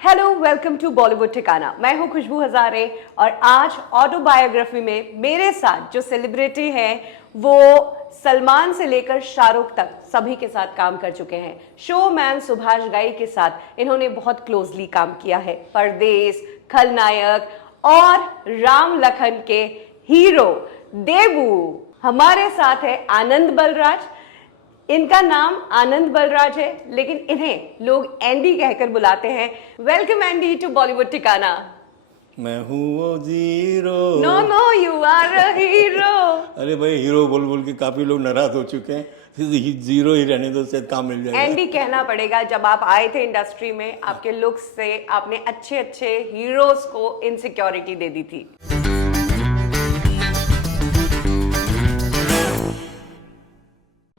Hello, welcome to Bollywood ठिकाना। मैं हूं खुशबू हजारे और आज ऑटोबायोग्राफी में मेरे साथ जो सेलिब्रिटी हैं वो सलमान से लेकर शाहरुख तक सभी के साथ काम कर चुके हैं। शोमैन सुभाष घई के साथ इन्होंने बहुत क्लोजली काम किया है। परदेस, खलनायक और राम लखन के हीरो देबू। हमारे साथ है आनंद बलराज। इनका नाम आनंद बलराज है लेकिन इन्हें लोग एंडी कहकर बुलाते हैं। वेलकम एंडी टू बॉलीवुड ठिकाना। मैं हूँ वो zero. No no, you are a hero. अरे भाई, हीरो बोल बोल के काफी लोग नाराज हो चुके हैं। जीरो ही रहने दो, शायद काम मिल जाएगा। एंडी कहना पड़ेगा, जब आप आए थे इंडस्ट्री में आपके लुक्स से आपने अच्छे अच्छे हीरोज को इनसिक्योरिटी दे दी थी।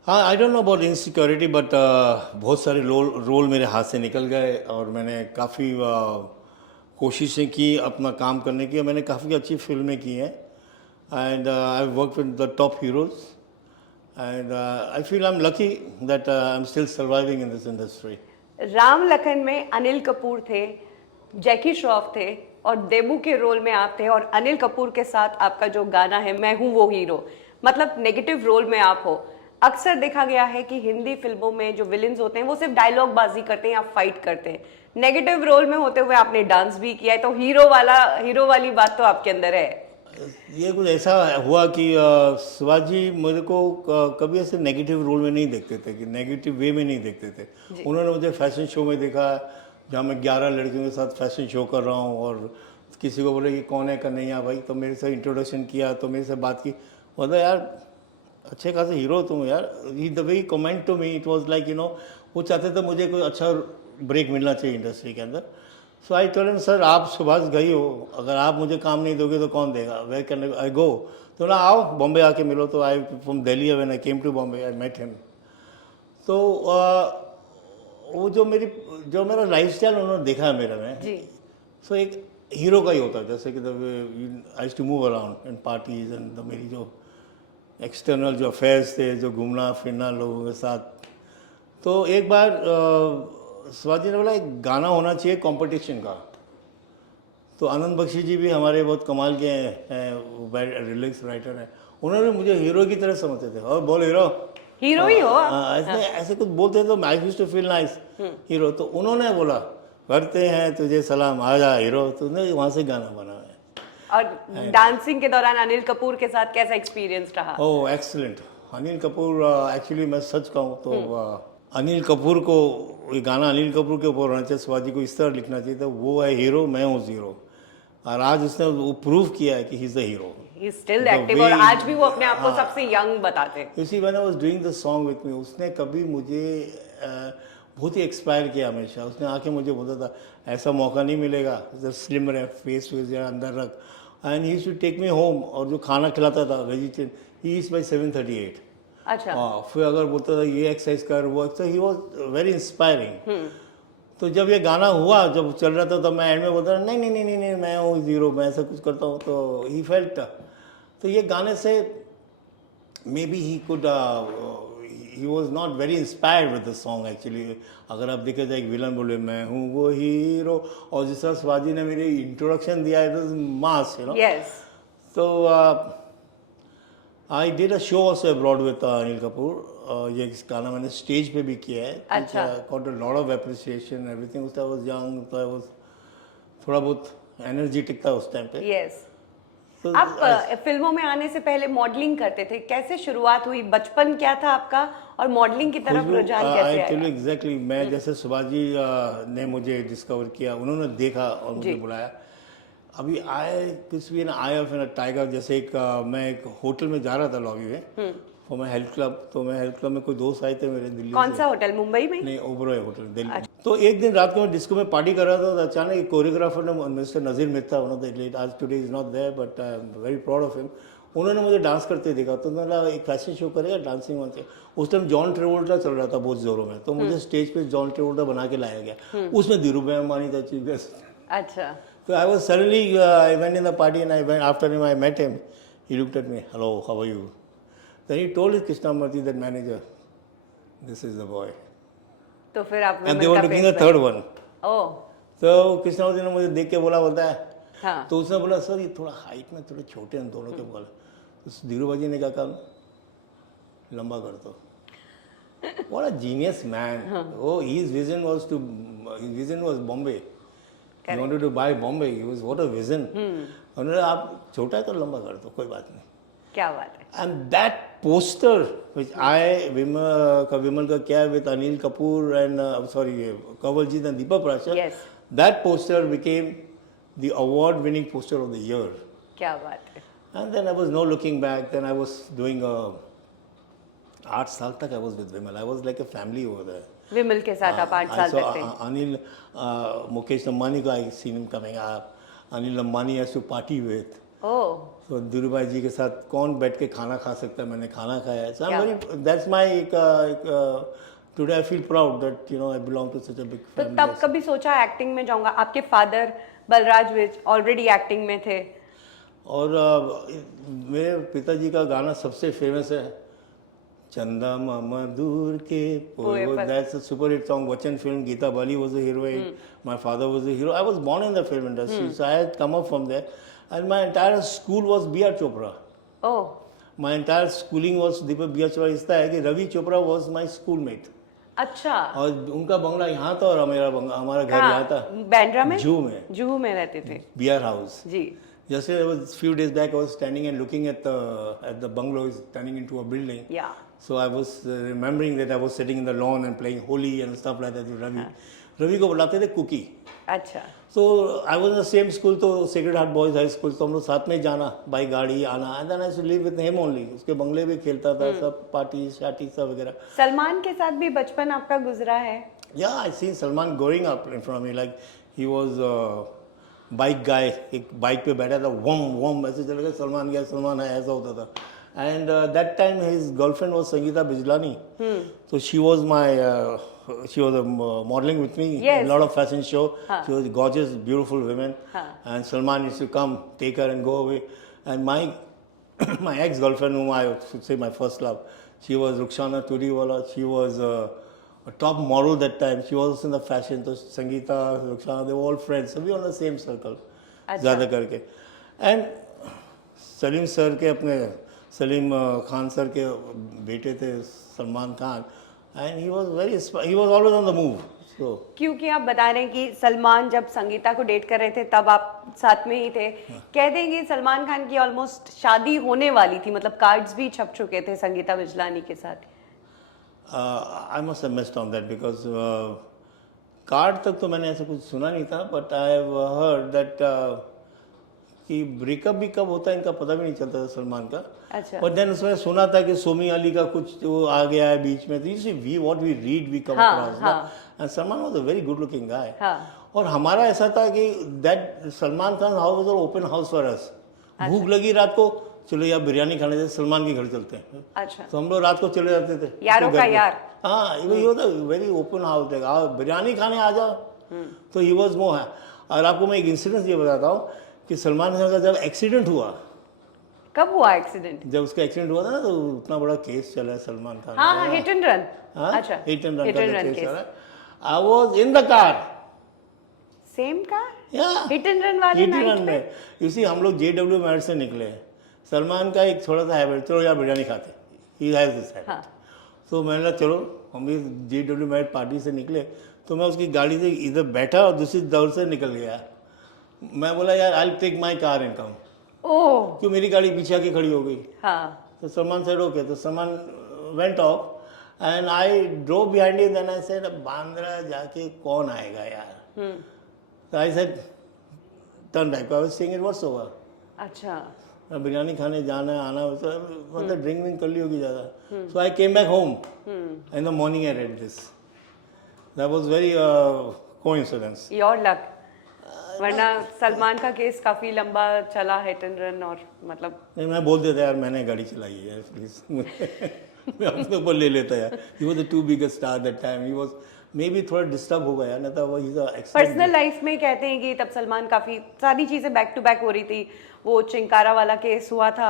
हाँ, I don't know about insecurity but बहुत सारे रोल मेरे हाथ से निकल गए और मैंने काफ़ी कोशिशें की अपना काम करने की। मैंने काफ़ी अच्छी फिल्में की हैं and I work with the top heroes and I feel I am lucky that I am still surviving in this industry. Ram Lakhan में अनिल कपूर थे, जैकी श्रॉफ थे और देबू के रोल में आप थे। और अनिल कपूर के साथ आपका जो गाना है मैं हूं वो हीरो, मतलब नेगेटिव रोल में आप हो। अक्सर देखा गया है कि हिंदी फिल्मों में जो विलेंस होते हैं वो सिर्फ डायलॉग बाजी करते हैं या फाइट करते हैं। नेगेटिव रोल में होते हुए आपने डांस भी किया है, तो हीरो वाली बात तो आपके अंदर है। ये कुछ ऐसा हुआ कि शिवाजी मेरे को कभी ऐसे नेगेटिव रोल में नहीं देखते थे, कि नेगेटिव वे में नहीं देखते थे। उन्होंने मुझे फैशन शो में देखा जहाँ मैं 11 लड़कियों के साथ फैशन शो कर रहा हूँ और किसी को बोले कि कौन है कन्हैया भाई, तो मेरे से इंट्रोडक्शन किया, तो मेरे से बात की। बोला यार अच्छे खासे हीरो तुम यार। The way comment to me it was like वो चाहते थे मुझे कोई अच्छा ब्रेक मिलना चाहिए इंडस्ट्री के अंदर। सो आई टोल्ड हिम सर आप सुभाष घई हो, अगर आप मुझे काम नहीं दोगे तो कौन देगा, वेयर कैन आई गो। तो ना आओ बॉम्बे आके मिलो। तो I from Delhi when I came to Bombay I met him. तो वो जो मेरा लाइफस्टाइल उन्होंने देखा है मेरे में। सो एक हीरो का ही होता है, जैसे कि I used to move around in parties and मेरी जो एक्सटर्नल जो अफेयर्स थे, जो घूमना फिरना लोगों के साथ। तो एक बार शिवाजी ने बोला एक गाना होना चाहिए कंपटीशन का। तो आनंद बख्शी जी भी हमारे बहुत कमाल के हैं, रिलिक्स राइटर हैं। उन्होंने मुझे हीरो की तरह समझते थे और बोल हीरो हीरो ही हो ऐसे ऐसे कुछ बोलते तो I used to feel nice hero. तो उन्होंने बोला करते हैं तुझे सलाम आ जा हीरो, तो वहाँ से गाना बना है। और डांसिंग के दौरान अनिल कपूर के साथ कैसा एक्सपीरियंस रहा? ओह एक्सीलेंट। अनिल कपूर एक्चुअली मैं सच कहूँ तो अनिल कपूर को ये गाना अनिल कपूर के ऊपर होना चाहिए, शिवाजी को इस तरह लिखना चाहिए था, वो है हीरो मैं हूँ जीरो। और आज उसने वो प्रूव किया है कि he is the hero. He is still active और आज भी वो अपने आप को सबसे यंग बताते हैं। इसी when I was doing the song with me, उसने कभी मुझे बहुत ही एक्सपायर किया हमेशा। उसने आके मुझे बोलता था ऐसा मौका नहीं मिलेगा, स्लिम रहे, फेस वेस अंदर रख। And he to take me home और जो खाना खिलाता था वेजिटेरियन, ही इज बाई 7:38। अच्छा। फिर अगर बोलता था ये एक्सरसाइज कर वो exercise, he was very inspiring. तो जब ये गाना हुआ, जब चल रहा था, तो मैं एंड में बोलता था नहीं नहीं नहीं नहीं नहीं मैं हूँ जीरो, मैं ऐसा कुछ करता हूँ। तो ही फेल्ट। तो ये गाने से may be he could he was not very inspired with the song actually. अगर आप देखे जाए एक विलन बोले मैं हूँ वो हीरो, और जिस तरह शिवाजी ने मेरी इंट्रोडक्शन दिया इट वाज मास यस। तो I did a show also abroad with Anil Kapoor. ये गाना मैंने स्टेज पे भी किया है। अच्छा। Got a lot of appreciation everything. उस टाइम वाज यंग, तो आई वाज थोड़ा बहुत एनर्जेटिक था उस टाइम पे। यस। आप फिल्मों में आने से पहले मॉडलिंग करते थे, कैसे शुरुआत हुई? बचपन क्या था आपका और मॉडलिंग की तरफ रुझान कैसे आया? एग्जैक्टली मैं जैसे शिवाजी ने मुझे डिस्कवर किया, उन्होंने देखा और मुझे बुलाया। अभी आए कुछ भी ना आया फिर टाइगर जैसे मैं एक होटल में जा रहा था लॉबी में और मैं हेल्थ क्लब, तो मैं हेल्थ क्लब में कोई दोस्त आए थे मेरे दिल्ली कौन से। सा होटल? मुंबई में? नहीं, ओबरॉय होटल दिल्ली। तो एक दिन रात को मैं डिस्को में पार्टी कर रहा था, तो अचानक एक कोरियोग्राफर ने, mister Nazir Mitta, one of the late, आज today is not there but I am very proud of him, उन्होंने मुझे डांस करते देखा। तो उन्होंने एक फैशन शो करेगा डांसिंग वन से। उस टाइम जॉन ट्रेवोल्टा चल रहा था बहुत जोरों में, तो मुझे स्टेज पे जॉन ट्रेवोल्टा बना के लाया गया। उसमें धीरूभाई अंबानी था चीफ गेस्ट। अच्छा। So I was suddenly, I went in the party and I went after him, I met him. He looked at me, hello, how are you? Then he told his Krishnamurti, that manager, this is the boy. तो फिर आप And they were looking at the third one. ओह। तो कृष्णावती ने मुझे देख के बोलता है, हाँ तो उसने बोला सर ये थोड़ा हाइट में थोड़े छोटे हैं दोनों के बोला। तो धीरूभाई जी ने क्या कहा, लंबा कर दो। What a genius man! Oh, his vision was Bombay. He wanted to buy Bombay. He was what a vision. उन्होंने आप छोटा है तो लंबा कर दो, कोई बात नहीं। क्या बात है। And that poster which Vimal ka kya with Anil Kapoor and Kanwaljit and Deepa Prasad, Yes. that poster became the award-winning poster of the year. क्या बात है। And then I was no looking back. Then I was doing 8 साल तक I was with Vimal. I was like a family over there. विमल के साथ आप 8 साल तक थे। Anil, Mukesh Ambani ka I seen him coming up. Anil Ambani has to party with. ओह तो धीरूभाई जी के साथ कौन बैठ के खाना खा सकता है, मैंने खाना खाया है। क्या? That's my today I feel proud that you know I belong to such a big तो फैमिली। तब कभी सोचा एक्टिंग में जाऊंगा? आपके father Balraj Vij already acting में थे। और मेरे पिताजी का गाना सबसे फेमस है, चंदा मामा दूर के पोए। That's a super hit song. Vachan film, Geeta Bali was the heroine, my father was the hero. I was born in the film industry, so I had come up from there and my entire school was B R. Chopra. Oh my entire schooling was Deepak B R. Chopra. इसका है कि Ravi Chopra was my schoolmate. अच्छा। और उनका बंगला यहाँ था और हमारा घर यहाँ था, बैंड्रा में, जूहू में रहते थे। बी.आर. हाउस। जी। Just I was few days back, I was standing and looking at the bungalow, is turning into a building. Yeah. So I was remembering that I was sitting in the lawn and playing Holi and stuff like that with Ravi. Ravi को बुलाते थे cookie. अच्छा। So I was in the same school, तो Sacred Heart Boys High School, तो हम लोग साथ में जाना, बाई गाड़ी आना, and then I used to live with him only. उसके बंगले में खेलता था, सब पार्टी शार्टी सब वगैरह। सलमान के साथ भी बचपन आपका गुजरा है? Yeah, I seen Salman growing up in front of me, like he was bike guy, एक बाइक पे बैठा था, वम वम ऐसे चल गया, सलमान गया, सलमान है, ऐसा होता था। And that time his girlfriend was Sangeeta Bijlani, so she was modeling with me in a lot of fashion show. She was gorgeous, beautiful women, and Salman used to come, take her and go away. And my ex-girlfriend, whom I should say my first love, she was Rukhsana Turiwala. She was a top model that time. She was also in the fashion. So Sangeeta, Rukhsana, they were all friends. So we were in the same circle, ज़्यादा करके. And Salim sir के अपने Salim Khan sir के बेटे थे Salman Khan, and he was always on the move. So क्योंकि आप बता रहे हैं कि सलमान जब संगीता को डेट कर रहे थे तब आप साथ में ही थे। कह देंगे सलमान खान की ऑलमोस्ट शादी होने वाली थी, मतलब कार्ड्स भी छप चुके थे संगीता बिजलानी के साथ। I must have missed on that because card तक तो मैंने ऐसा कुछ सुना नहीं था, but I have heard that कि ब्रेकअप भी कब होता है इनका पता भी नहीं चलता था सलमान का। अच्छा। बट देन उसमें सुना था कि सोमी अली का कुछ वो आ गया है बीच में, तो you see we what we read we come across, and Salman was a very good looking guy. और हमारा ऐसा था कि that Salman Khan house was open house for us. भूख लगी रात को, चलो यार बिरयानी खाने से सलमान के घर चलते हैं। अच्छा। तो हम लोग रात को चले जाते थे यारों का यार। हाँ, ये होता वेरी ओपन हाउस है, आओ बिरयानी खाने आ जाओ। तो ही वॉज मोह है। और आपको मैं एक इंसिडेंट ये बताता हूँ कि सलमान खान का जब एक्सीडेंट हुआ, कब हुआ एक्सीडेंट? जब उसका एक्सीडेंट हुआ था ना, तो उतना बड़ा केस चला है सलमान खान। हाँ, हिट एंड रन। अच्छा, हिट एंड रन का केस चला। I was in the car, same car, या हिट एंड रन वाले हिट एंड रन में। इसी हम लोग JW मैरिज से निकले। सलमान का एक थोड़ा सा हैबिट, चलो यार बिरयानी खाते, ही हैज दिस हैबिट। तो मैंने चलो हम भी JW मैरिज पार्टी से निकले, तो मैं उसकी गाड़ी से इधर बैठा और दूसरी दौड़ से निकल गया। मैं बोला यार I take my car and come. Oh, क्यों मेरी गाड़ी पीछे आके खड़ी हो गई। हाँ। तो सलमान सेड ओके, तो Salman went off and I drove behind him, then I said Bandra जाके कौन आएगा यार। तो I said turn back, I was saying it was over. अच्छा। बिरयानी खाने जाना है आना, तो मतलब ड्रिंक विंक कर ली होगी ज़्यादा। So I came back home in the morning I read this. That was very coincidence. Your luck, वरना सलमान का केस काफी लंबा चला, हिट एंड रन, और मतलब नहीं, मैं बोल देता यार मैंने गाड़ी चलाई है यार प्लीज मैं अपने ऊपर ले लेता यार। He was the two biggest star that time. He was may be थोड़ा डिस्टर्ब हो गया ना, था वो ही पर्सनल लाइफ में कहते हैं कि तब सलमान काफी सारी चीजें बैक टू बैक हो रही थी। वो चिंकारा वाला केस हुआ था,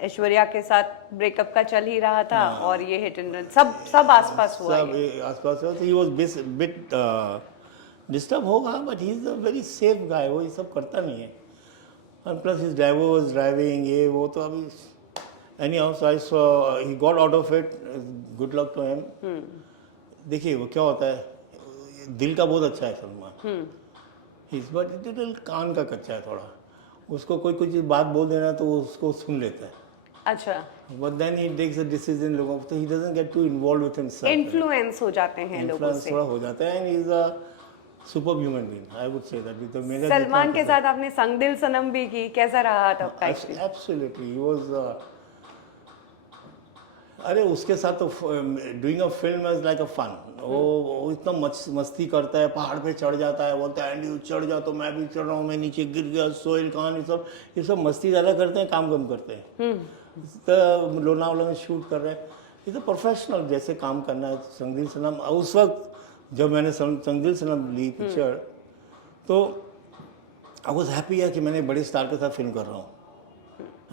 ऐश्वर्या के साथ ब्रेकअप का चल ही रहा था, और ये हिट एंड रन सब आसपास हुआ। सब आसपास हुआ। ही वाज बिट डिस्टर्ब होगा, but he is a very safe guy, वो ये सब करता नहीं है। And plus his driver was driving, ये वो तो अभी anyhow so I saw he got out of it, good luck to him. देखिए वो क्या होता है, दिल का बहुत अच्छा है सलमान, इस बट लिटिल कान का कच्चा है थोड़ा, उसको कोई कुछ बात बोल देना तो वो उसको सुन लेता है, अच्छा, but then he takes a decision लोगों, तो he doesn't get to involve with himself, influence हो जाते हैं लोगों इन्फ्लुएंस से। थोड़ा हो जाता है, and he is a super human being, I would say that. तो मेरे सलमान के साथ आपने संग दिल सनम भी की, कैसा रहा था आपका एक्सपीरियंस? एब्सोल्युटली ही वाज, अरे उसके साथ तो doing a film is like a fun. वो इतना मस्ती करता है, पहाड़ पे चढ़ जाता है, बोलता है एंडी चढ़ जा, तो मैं भी चढ़ रहा हूँ, मैं नीचे गिर गया, सोहेल खान, ये सब मस्ती ज़्यादा करते हैं, काम कम करते हैं। तो लोनावला में शूट कर रहे हैं, ये तो प्रोफेशनल जैसे काम करना है। संगदिल सनम उस वक्त जब मैंने संगदिल सनम ली पिक्चर, तो आई वॉज हैप्पी है कि मैंने बड़े स्टार के साथ फिल्म कर रहा हूँ।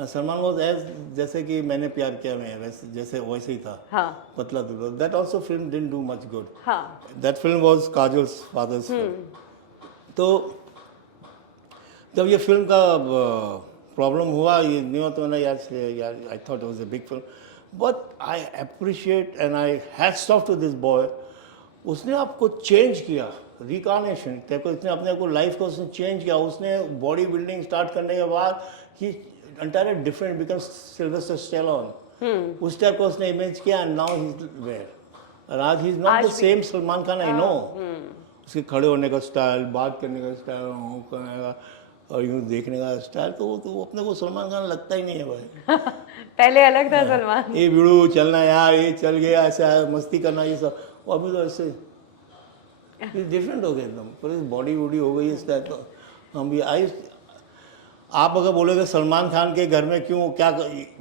सलमान वॉज एज जैसे कि मैंने प्यार किया मैं वैसे जैसे वैसे ही था, हाँ पतला दुबला। That also film didn't do much good, हाँ, that film was Kajol's father's film. तो जब ये फिल्म का प्रॉब्लम हुआ, ये नहीं होता मैंने यार I thought it was a big film, but I appreciate and I hats off to this boy. उसने आपको चेंज किया, रिकार्नेशन, इसने अपने को लाइफ को उसने चेंज किया। उसने बॉडी बिल्डिंग स्टार्ट करने के बाद ही entire different become Sylvester Stallone. उस टाइप का उसने इमेज किया, and now he is where, और आज he is not the same Salman Khan I know. उसके खड़े होने का स्टाइल, बात करने का स्टाइल, करने का और यूँ देखने का स्टाइल, तो वो अपने को सलमान खान लगता ही नहीं है भाई। पहले अलग था सलमान। ये वीडियो चलना यार, ये चल गया, ऐसा मस्ती करना, ये सब। और अभी तो ऐसे डिफरेंट हो गया एकदम, पूरी बॉडी वॉडी हो गई इस टाइप। तो हम भी आई, आप अगर बोलोगे सलमान खान के घर में क्यों क्या,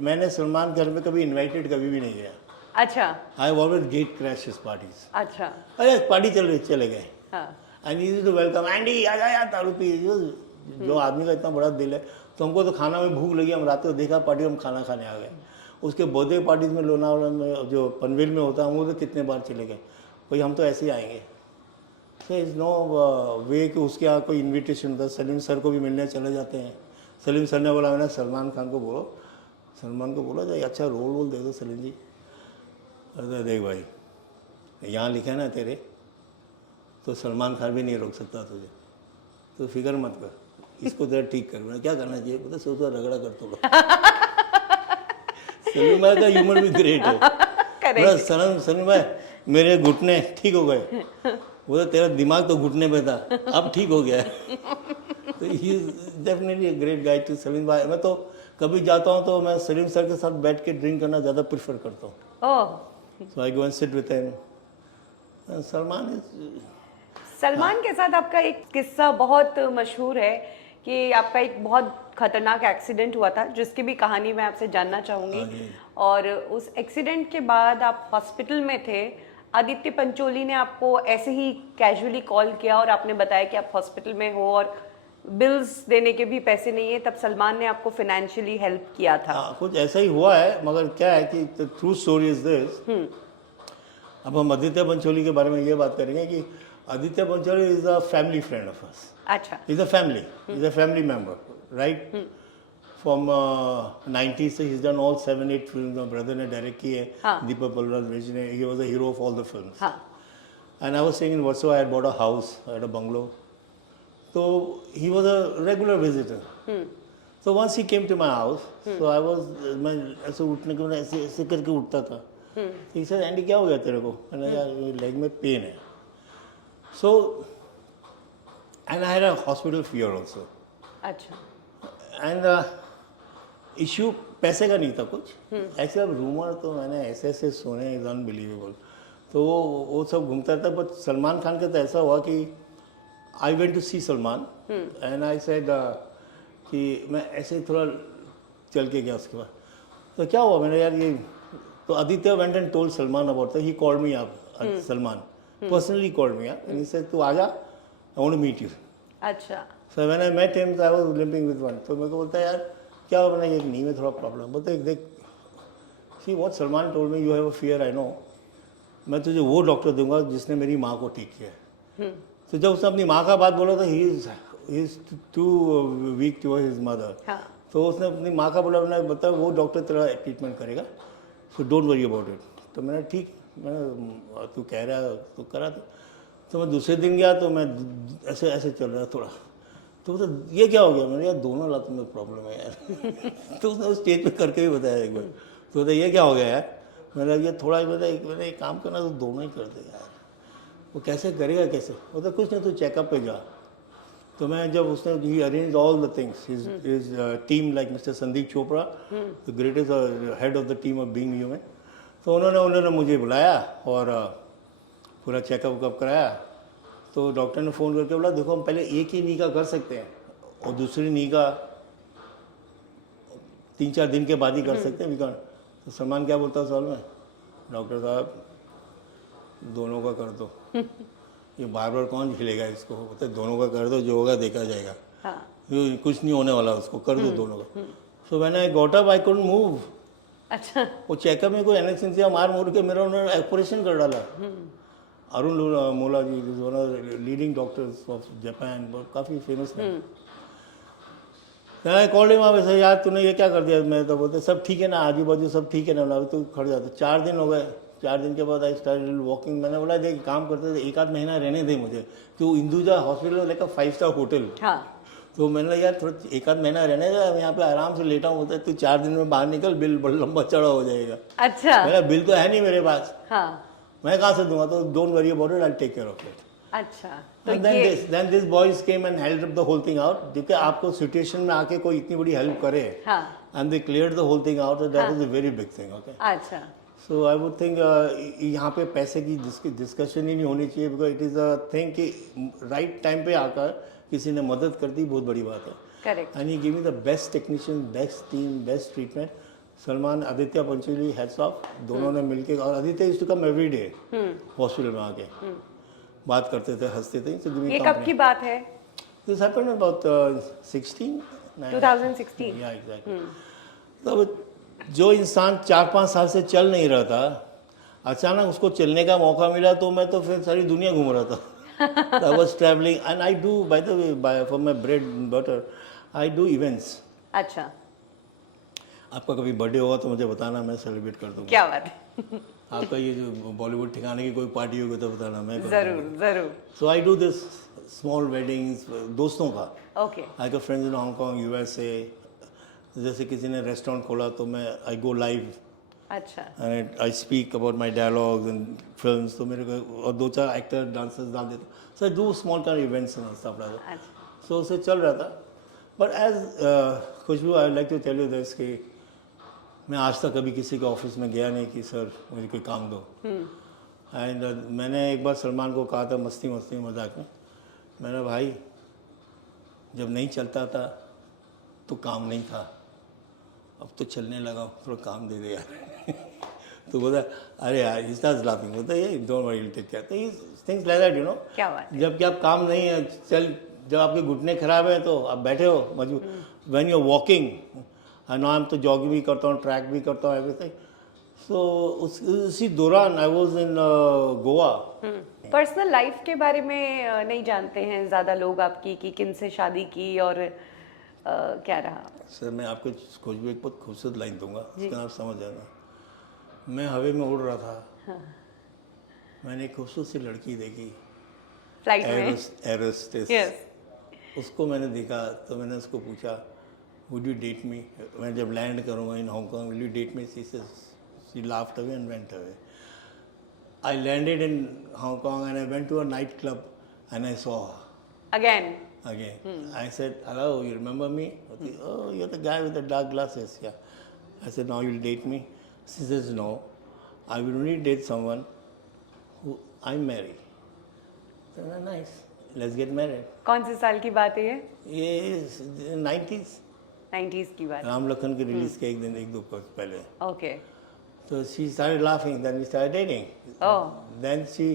मैंने सलमान घर में कभी इनवाइटेड कभी भी नहीं गया। अच्छा I always get crash his parties. अच्छा, अरे पार्टी चल रही, चले गए, हाँ and easy to welcome, Andy आ जा यार दारू पी। जो आदमी का इतना बड़ा दिल है, तो हमको तो खाना में भूख लगी, हम रात को देखा पार्टी, हम खाना खाने आ गए। उसके बर्थडे पार्टीज में लोनावला में जो पनवेल में होता है, हम वो तो कितने बार चले गए, भाई हम तो ऐसे ही आएंगे। सो इज़ नो वे कि उसके यहाँ कोई इन्विटेशन होता है। सलीम सर को भी मिलने चले जाते हैं। सलीम सर ने बोला, मैंने सलमान खान को बोलो, सलमान को बोला जाए अच्छा रोल वोल दे दो सलीम जी। अरे देख भाई, यहाँ लिखा है ना तेरे, तो सलमान खान भी नहीं रोक सकता तुझे, तो फिक्र मत कर, इसको तेरा ठीक कर। मैंने क्या करना चाहिए पता, सोचा रगड़ा कर तो सलीम भाई का ह्यूमर भी ग्रेट है। बस सलीम भाई मेरे घुटने ठीक हो गए, वो तो तेरा दिमाग तो घुटने पे था, अब ठीक हो गया है। तो he is definitely a great guy to Salim भाई। मैं तो कभी जाता हूँ तो मैं सलीम सर के साथ बैठ के ड्रिंक करना ज़्यादा प्रेफर करता हूँ। Oh, so I go and sit with him. Salman is, Salman के साथ आपका एक किस्सा बहुत मशहूर है कि आपका एक बहुत खतरनाक एक्सीडेंट हुआ था, जिसकी भी कहानी मैं आपसे जानना चाहूँगी। और उस एक्सीडेंट के बाद आप हॉस्पिटल में थे, आदित्य पंचोली ने आपको ऐसे ही कैजुअली कॉल किया और आपने बताया कि आप हॉस्पिटल में हो और बिल्स देने के भी पैसे नहीं है, तब सलमान ने आपको फाइनेंशियली हेल्प किया था। हाँ कुछ ऐसा ही हुआ है, मगर क्या है कि the true story is this. अब हम आदित्य पंचोली के बारे में ये बात करेंगे कि Aditya Pancholi is a family friend of us. अच्छा, is a family member, right? From 90s से he's done all 7-8 फिल्म। ब्रदर ने डायरेक्ट की है, दीपक बलराज ने, he was the hero of all the films. And I was staying in Warsaw, I had bought a house, I had a bungalow. So he was a regular visitor. So once he came to my house, so I was, मैं ऐसे उठने के, ऐसे ऐसे करके उठता था। So he said, Andy क्या हो गया तेरे को? मैंने यार लेग में पेन है। So and I had a hospital fear also. अच्छा, एंड इशू पैसे का नहीं था कुछ, ऐसे अब रूमर तो मैंने ऐसे सुने, इज अनबिलीवेबल। तो वो सब घूमता था। बट सलमान खान का तो ऐसा हुआ कि I went to see Salman and I said कि मैं ऐसे थोड़ा चल के गया। उसके बाद तो क्या हुआ, मैंने यार ये, तो Aditya went and told Salman about, he called me up, Salman personally called me up and he said तू आजा, I want to meet you. अच्छा, so when I met him I was limping with one. तो मेरे को बोलता है यार क्या हो, मैंने एक नी में थोड़ा प्रॉब्लम। बोलते देख, see what Salman told me, you have a fear, I know. मैं तुझे वो डॉक्टर दूंगा जिसने मेरी माँ को ठीक किया है। तो जब उसने अपनी माँ का बात बोला तो he is too weak to his mother, हाँ तो उसने अपनी माँ का बोला, मैंने बताया वो डॉक्टर तेरा ट्रीटमेंट करेगा, so don't worry about it. तो मैंने ठीक, मैं तू कह रहा है तो करा दो। तो मैं दूसरे दिन गया तो मैं ऐसे ऐसे चल रहा थोड़ा, तो ये क्या हो गया, मैंने यार दोनों लातों में प्रॉब्लम है यार तो उसने उस स्टेज पे करके भी बताया एक बार, तो ये क्या हो गया यार, मैंने ये थोड़ा ही बताया, मैंने एक काम करना तो दोनों ही कर दे यार। वो कैसे करेगा, कैसे, वो तो कुछ नहीं, तू चेकअप पे जा। तो मैं जब उसने he arrange all the things, his team like mister Sandeep Chopra, the greatest head of the team of Being Human, तो उन्होंने मुझे बुलाया और पूरा चेकअप कराया। तो डॉक्टर ने फ़ोन करके बोला देखो हम पहले एक ही नी का कर सकते हैं और दूसरी नी का 3-4 दिन के बाद ही कर सकते हैं विकान। तो सलमान क्या बोलता है सवाल में, डॉक्टर साहब दोनों का कर दो ये बार बार कौन झेलेगा इसको, बोलते दोनों का कर दो, जो होगा देखा जाएगा, हाँ ये कुछ नहीं होने वाला, उसको कर दो दोनों का। सो मैंने I got up, I couldn't move. अच्छा वो चेकअप में कोई एनेस्थीसिया मार मोड़ के मेरा उन्होंने ऑपरेशन कर डाला। Arun Mola ji is one of leading doctors of Japan, काफ़ी फेमस है। आई कॉल्ड हिम, वैसे यार तूने ये क्या कर दिया, मैं तो बोलते सब ठीक है ना, आजू बाजू सब ठीक है ना, बोला तो खड़ जाता। 4 दिन हो गए, 4 दिन के बाद आई स्टार्टेड वॉकिंग। मैंने बोला देख काम करते थे, 1 आध महीना रहने दे मुझे, क्यों Induja hospital like 5 star hotel. हाँ तो मैंने कहा यार थोड़ा 1 आध महीना रहने दे, मैं यहाँ पे आराम से लेटा हूँ, बोलता है तू 4 दिन में बाहर निकल, बिल बड़ा लंबा चढ़ा हो जाएगा। अच्छा मेरा बिल तो है नहीं मेरे पास, हाँ मैं कहाँ से दूंगा, तो don't worry about it, I take care of it. अच्छा तो And then this boys came and held up the whole thing out। क्योंकि आपको सिचुएशन में आके कोई इतनी बड़ी हेल्प करे, हाँ and they cleared the whole thing out, so that was a very big thing, okay। अच्छा So I would think यहाँ पे पैसे की डिस्कशन ही नहीं होनी चाहिए, because it is a thing कि right time पे आकर किसी ने मदद कर दी, बहुत बड़ी बात है। Correct And he gave me the best technician, best team, best treatment। Salman, Aditya Pancholi, heads of, दोनों ने मिलके, और Aditya used to come every day hospital में आके बात करते थे, हंसते थे। So give me ये कब company। की बात है? This happened about 16? 2016 Yeah, exactly। तो अब जो इंसान 4-5 साल से चल नहीं रहा था, अचानक उसको चलने का मौका मिला, तो मैं तो फिर सारी दुनिया घूम रहा था। I was traveling and I do, by the way, for my bread and butter, I do events। अच्छा आपका कभी बर्थडे होगा तो मुझे बताना, मैं सेलिब्रेट कर दूंगा। क्या बात है आपका ये जो बॉलीवुड ठिकाने की कोई पार्टी होगी तो बताना, मैं जरूर जरूर so I do this small weddings दोस्तों का। ओके आई का फ्रेंड्स इन हांगकॉन्ग, यूएसए। जैसे किसी ने रेस्टोरेंट खोला तो मैं आई गो लाइव अच्छा and I speak about my dialogues and films. तो मेरे को और 2-4 एक्टर डांसर्स डाल देते, so I do small kind events and stuff like that. अच्छा सो उससे चल रहा था। But as Khushbu, I like to tell you this कि मैं आज तक कभी किसी के ऑफिस में गया नहीं कि सर मुझे कोई काम दो। एंड मैंने एक बार सलमान को कहा था मस्ती मजाक में, मैंने भाई जब नहीं चलता था तो काम नहीं था, अब तो चलने लगा हूँ, थोड़ा काम दे दे यार तो बोला अरे यार ही स्टार्ट्स लाफिंग, बोलता है ये डोंट वरी, टेक केयर। तो ये things like that, you know. क्या बात है जबकि आप काम नहीं है, जब आपके घुटने खराब है तो आप बैठे हो मजबूर, व्हेन यू आर वॉकिंग, मैं तो जॉगिंग भी करता हूँ, ट्रैक भी करता हूँ, एवरीथिंग। सो उसी दौरान I was in Goa. Personal life के बारे में नहीं जानते हैं ज़्यादा लोग आपकी, कि किन से शादी की और क्या रहा? सर मैं आपको कुछ भी एक बहुत खूबसूरत लाइन दूंगा, उसका आप समझ जाना। मैं हवा में उड़ रहा था, हाँ। मैंने एक खूबसूरत सी लड़की देखी, फ्लाइट में एरोस्टेस। यस उसको मैंने देखा तो मैंने उसको पूछा वुड यू डेट मी, मैं जब लैंड करूँगा in Hong Kong, will you date me? She laughed away and went away। I landed in Hong Kong and I went to a nightclub and I saw her again again। I said, hello, you remember me? Oh, you're the guy with the dark glasses, yeah। I said, now you'll date me? She says, no, I will only date someone who I'm married। So, nice, let's get married। कौन से साल की बात है ये? ये 90s 90s की बात। राम लखन के रिलीज के एक दो पहले। Okay So she started laughing, then we started dating। Oh Then she,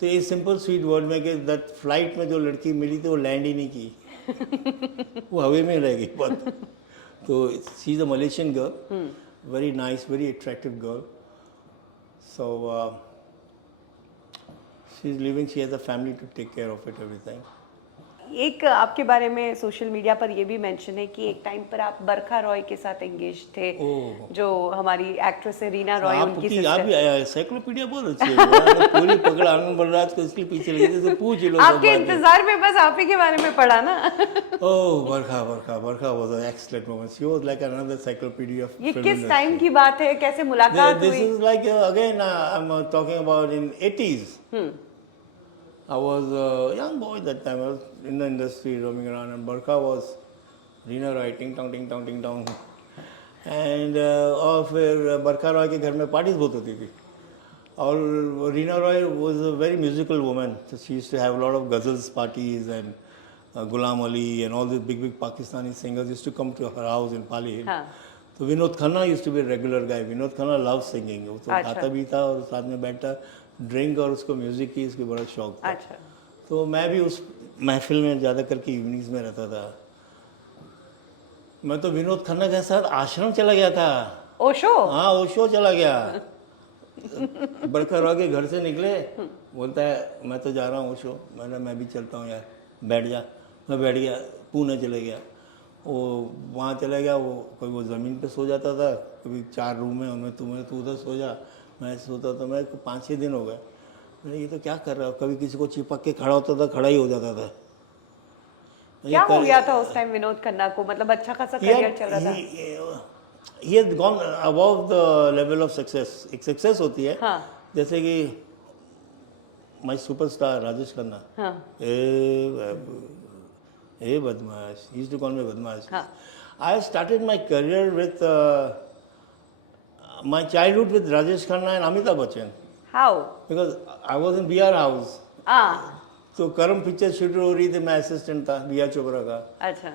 तो ये सिंपल स्वीट वर्ड में कि दैट फ्लाइट में जो लड़की मिली थी वो लैंड ही नहीं की वो हवा में रह गई बस। तो she is a Malaysian girl, very nice, very attractive girl. She is living, she has a family to take care of it everything. एक आपके बारे में सोशल मीडिया पर ये भी मेंशन है कि एक टाइम पर आप बरखा रॉय के साथ एंगेज थे, जो हमारी एक्ट्रेस है रीना रॉय, उनकी आपकी सिस्टर। आप भी एनसाइक्लोपीडिया बहुत अच्छी है यार, पूरी पकड़ आनंद बलराज को इसलिए पीछे लगी थी, तो पूछ लो सब आपके बातें। इंतजार में बस आप ही के बारे में पढ़ा ना। ओह बरखा was an excellent moment. She was like another encyclopedia of ये film किस industry. टाइम की बात है, कैसे मुलाकात This हुई? is like again I'm talking about in 80s. I was a young boy that time. I was in the industry roaming around, and Barkha was Reena Roy, ting tong ting tong ting tong. And और फिर बरखा रॉय के घर में parties बहुत होती थी, और Reena Roy was a very musical woman, so she used to have a lot of ghazals parties, and Ghulam Ali and all the big Pakistani singers used to come to her house in Pali Hill. हाँ, तो Vinod Khanna used to be a regular guy. Vinod Khanna love singing, वो तो अच्छा। गाता भी था और साथ में बैठता, ड्रिंक और उसको म्यूजिक की इसकी बड़ा शौक था। अच्छा। तो मैं भी उस महफिल में ज़्यादा करके इवनिंग्स में रहता था। मैं तो विनोद खन्ना के साथ आश्रम चला गया था। ओशो? हाँ, ओशो चला गया। बरखा रॉय के घर से निकले, बोलता है मैं तो जा रहा हूँ ओशो। मैंने मैं भी चलता हूँ यार, बैठ जा। मैं बैठ गया, पुणे चले गया। वो वहाँ चला गया, वो कोई वो ज़मीन पे सो जाता था, कभी 4 रूम है उनमें, तुम्हें तू उधर सो जा, मैं सोता था। मैं 5-6 दिन हो गए, मैंने ये तो क्या कर रहा हूँ। कभी किसी को चिपक के खड़ा होता था, खड़ा ही हो जाता था। क्या हो गया था उस टाइम विनोद खन्ना को? मतलब अच्छा खासा करियर चल रहा था। He had gone above the level of success. एक सक्सेस होती है, हाँ, जैसे कि माय सुपरस्टार राजेश खन्ना, हाँ, ए बदमाश, he used to call me बदमाश। हाँ। I started my career with my childhood with Rajesh Khanna and Amitabh Bachchan, how? because I was in BR House. हाँ, तो करम पिक्चर शूट हो रही थी, मैं असिस्टेंट था बी आर चोपड़ा का। अच्छा,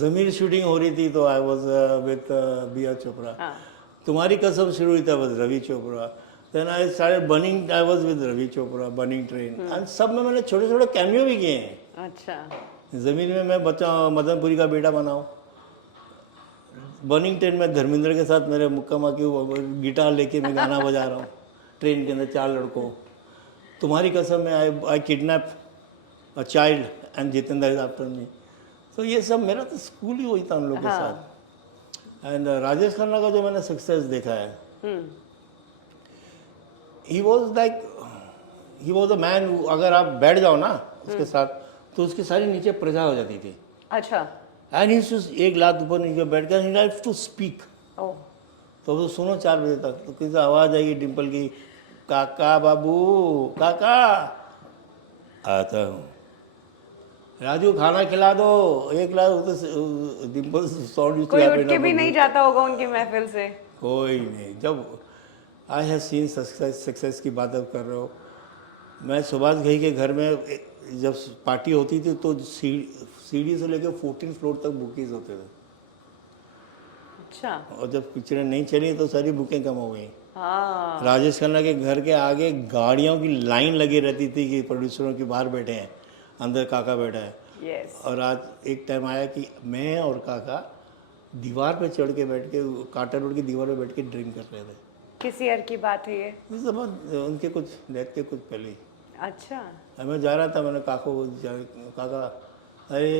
जमीर शूटिंग हो रही थी, तो I was with B R Chopra. हाँ, तुम्हारी कसम शुरू हुई था with Ravi Chopra. Then I started burning, I was with Ravi Chopra, burning train, and सब में मैंने छोटे छोटे कैमियो भी किए हैं। अच्छा, ज़मीन में मैं बच्चा मदनपुरी का बेटा बना हूँ। बर्निंग ट्रेन में धर्मेंद्र के साथ मेरे मुक्का की गिटार लेके मैं गाना बजा रहा हूँ ट्रेन के अंदर 4 लड़कों। तुम्हारी कसम में I kidnap a child and Jitendra is after me. तो ये सब मेरा तो स्कूल ही वही था उन लोगों के साथ। एंड राजेश खन्ना का जो मैंने सक्सेस देखा है, he was like, he was a man, अगर आप बैठ जाओ ना उसके साथ तो उसकी सारी नीचे प्रजा हो जाती थी। अच्छा, एंड ही एक लात ऊपर नीचे बैठ कर ही लाइफ टू स्पीक। ओ, तो वो सुनो 4 बजे तक, तो किसी आवाज़ आएगी डिम्पल की, काका बाबू, काका आता हूँ, राजू खाना खिला दो, एक लाख। तो डिम्पल साउंड कोई उठ के भी नहीं जाता होगा उनकी महफिल से? कोई नहीं। जब आई हैव सीन सक्सेस की बात आप कर रहे हो, मैं सुभाष घई के घर में जब पार्टी होती थी तो सीढ़ी से लेकर 14 फ्लोर तक बुकिंग होते थे। अच्छा, और जब पिक्चरें नहीं चली तो सारी बुकिंग कम हो गई। हाँ, राजेश खन्ना के घर के आगे गाड़ियों की लाइन लगी रहती थी कि प्रोड्यूसरों के बाहर बैठे हैं, अंदर काका बैठा है। यस, और आज एक टाइम आया कि मैं और काका दीवार पे चढ़ के बैठ के, काटा रोड की दीवार पे बैठ के ड्रिंक कर रहे थे। किस ईयर की बात है ये? इस समय उनके कुछ डेथ के कुछ पहले ही। अच्छा, मैं जा रहा था, मैंने काका अरे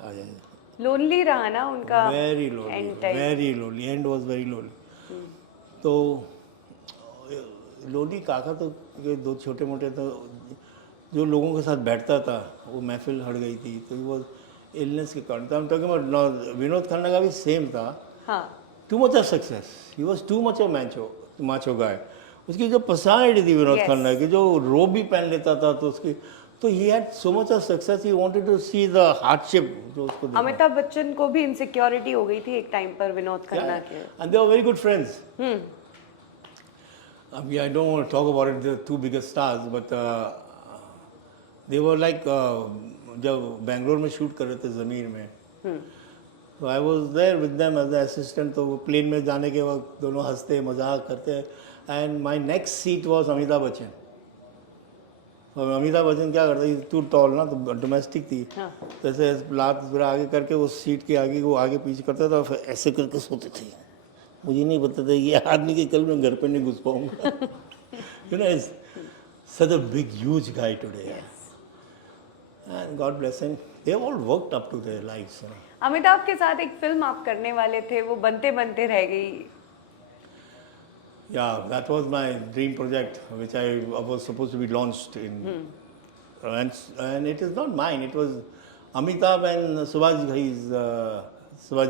आ जाए। लोनली रहा ना उनका? Very lonely, end time? Very lonely, and was very lonely. तो लोनली काका तो ये 2 छोटे मोटे, तो जो लोगों के साथ बैठता था वो महफिल हट गई थी, तो वो इलनेस के कारण। तो हम टॉकिंग अबाउट विनोद खन्ना का भी सेम था। हाँ, too much of success, he was too much of macho guy. उसकी जो पर्सनालिटी थी विनोद Yes. खन्ना की, जो रोब भी पहन लेता था, तो उसकी तो he had so much of success, he wanted to see the hardship जो उसको देखा। अमिताभ बच्चन को भी इनसिक्योरिटी हो गई थी एक टाइम पर विनोद खन्ना के। And they were very good friends. I don't want to talk about it, the 2 biggest stars, but they were like जब बेंगलोर में शूट कर रहे थे ज़मीर में, तो I was there with them as a assistant. तो वो प्लेन में जाने के वक्त दोनों हंसते मजाक करते, and my next seat was Amitabh Bachchan. और अमिताभ बच्चन क्या करता है, टू टॉल ना, तो डोमेस्टिक थी, तो ऐसे लात पूरा आगे करके वो सीट के आगे वो आगे पीछे करता था, फिर ऐसे करके सोते थे। मुझे नहीं पता था ये आदमी के कल मैं घर पे नहीं घुस पाऊंगा। You know, such a big, huge guy today. And God bless him. They have all worked up to their lives. You know. Amitabh के साथ एक फिल्म आप करने वाले थे, वो बनते बनते रह गई. Yeah, that was my dream project, which I was supposed to be launched in. And it is not mine. It was Amitabh and Subhash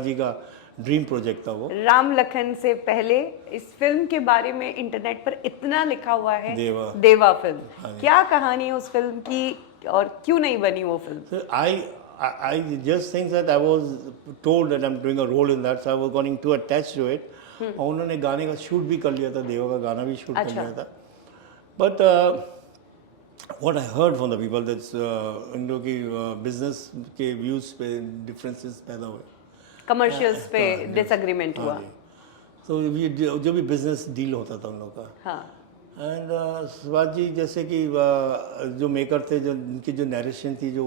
ji का ड्रीम प्रोजेक्ट था वो. राम लखन से पहले इस फिल्म के बारे में इंटरनेट पर इतना लिखा हुआ है. देवा फिल्म. हाँ, क्या कहानी है उस फिल्म की और क्यों नहीं बनी वो film? So I just think that I was told that I'm doing a role in that, so I was getting too attached to it. और उन्होंने गाने का शूट भी कर लिया था, देवा का गाना भी शूट कर लिया था. But what I heard from the people that's इन लोगों की बिजनेस के व्यूज पे डिफरेंसेस पैदा हुए. कमर्शियल्स पे डिसएग्रीमेंट हुआ. तो ये जो भी बिजनेस डील होता था उन लोगों का. हाँ. एंड सुभाष जी जैसे कि जो मेकर थे, जो उनकी जो नरेशन थी, जो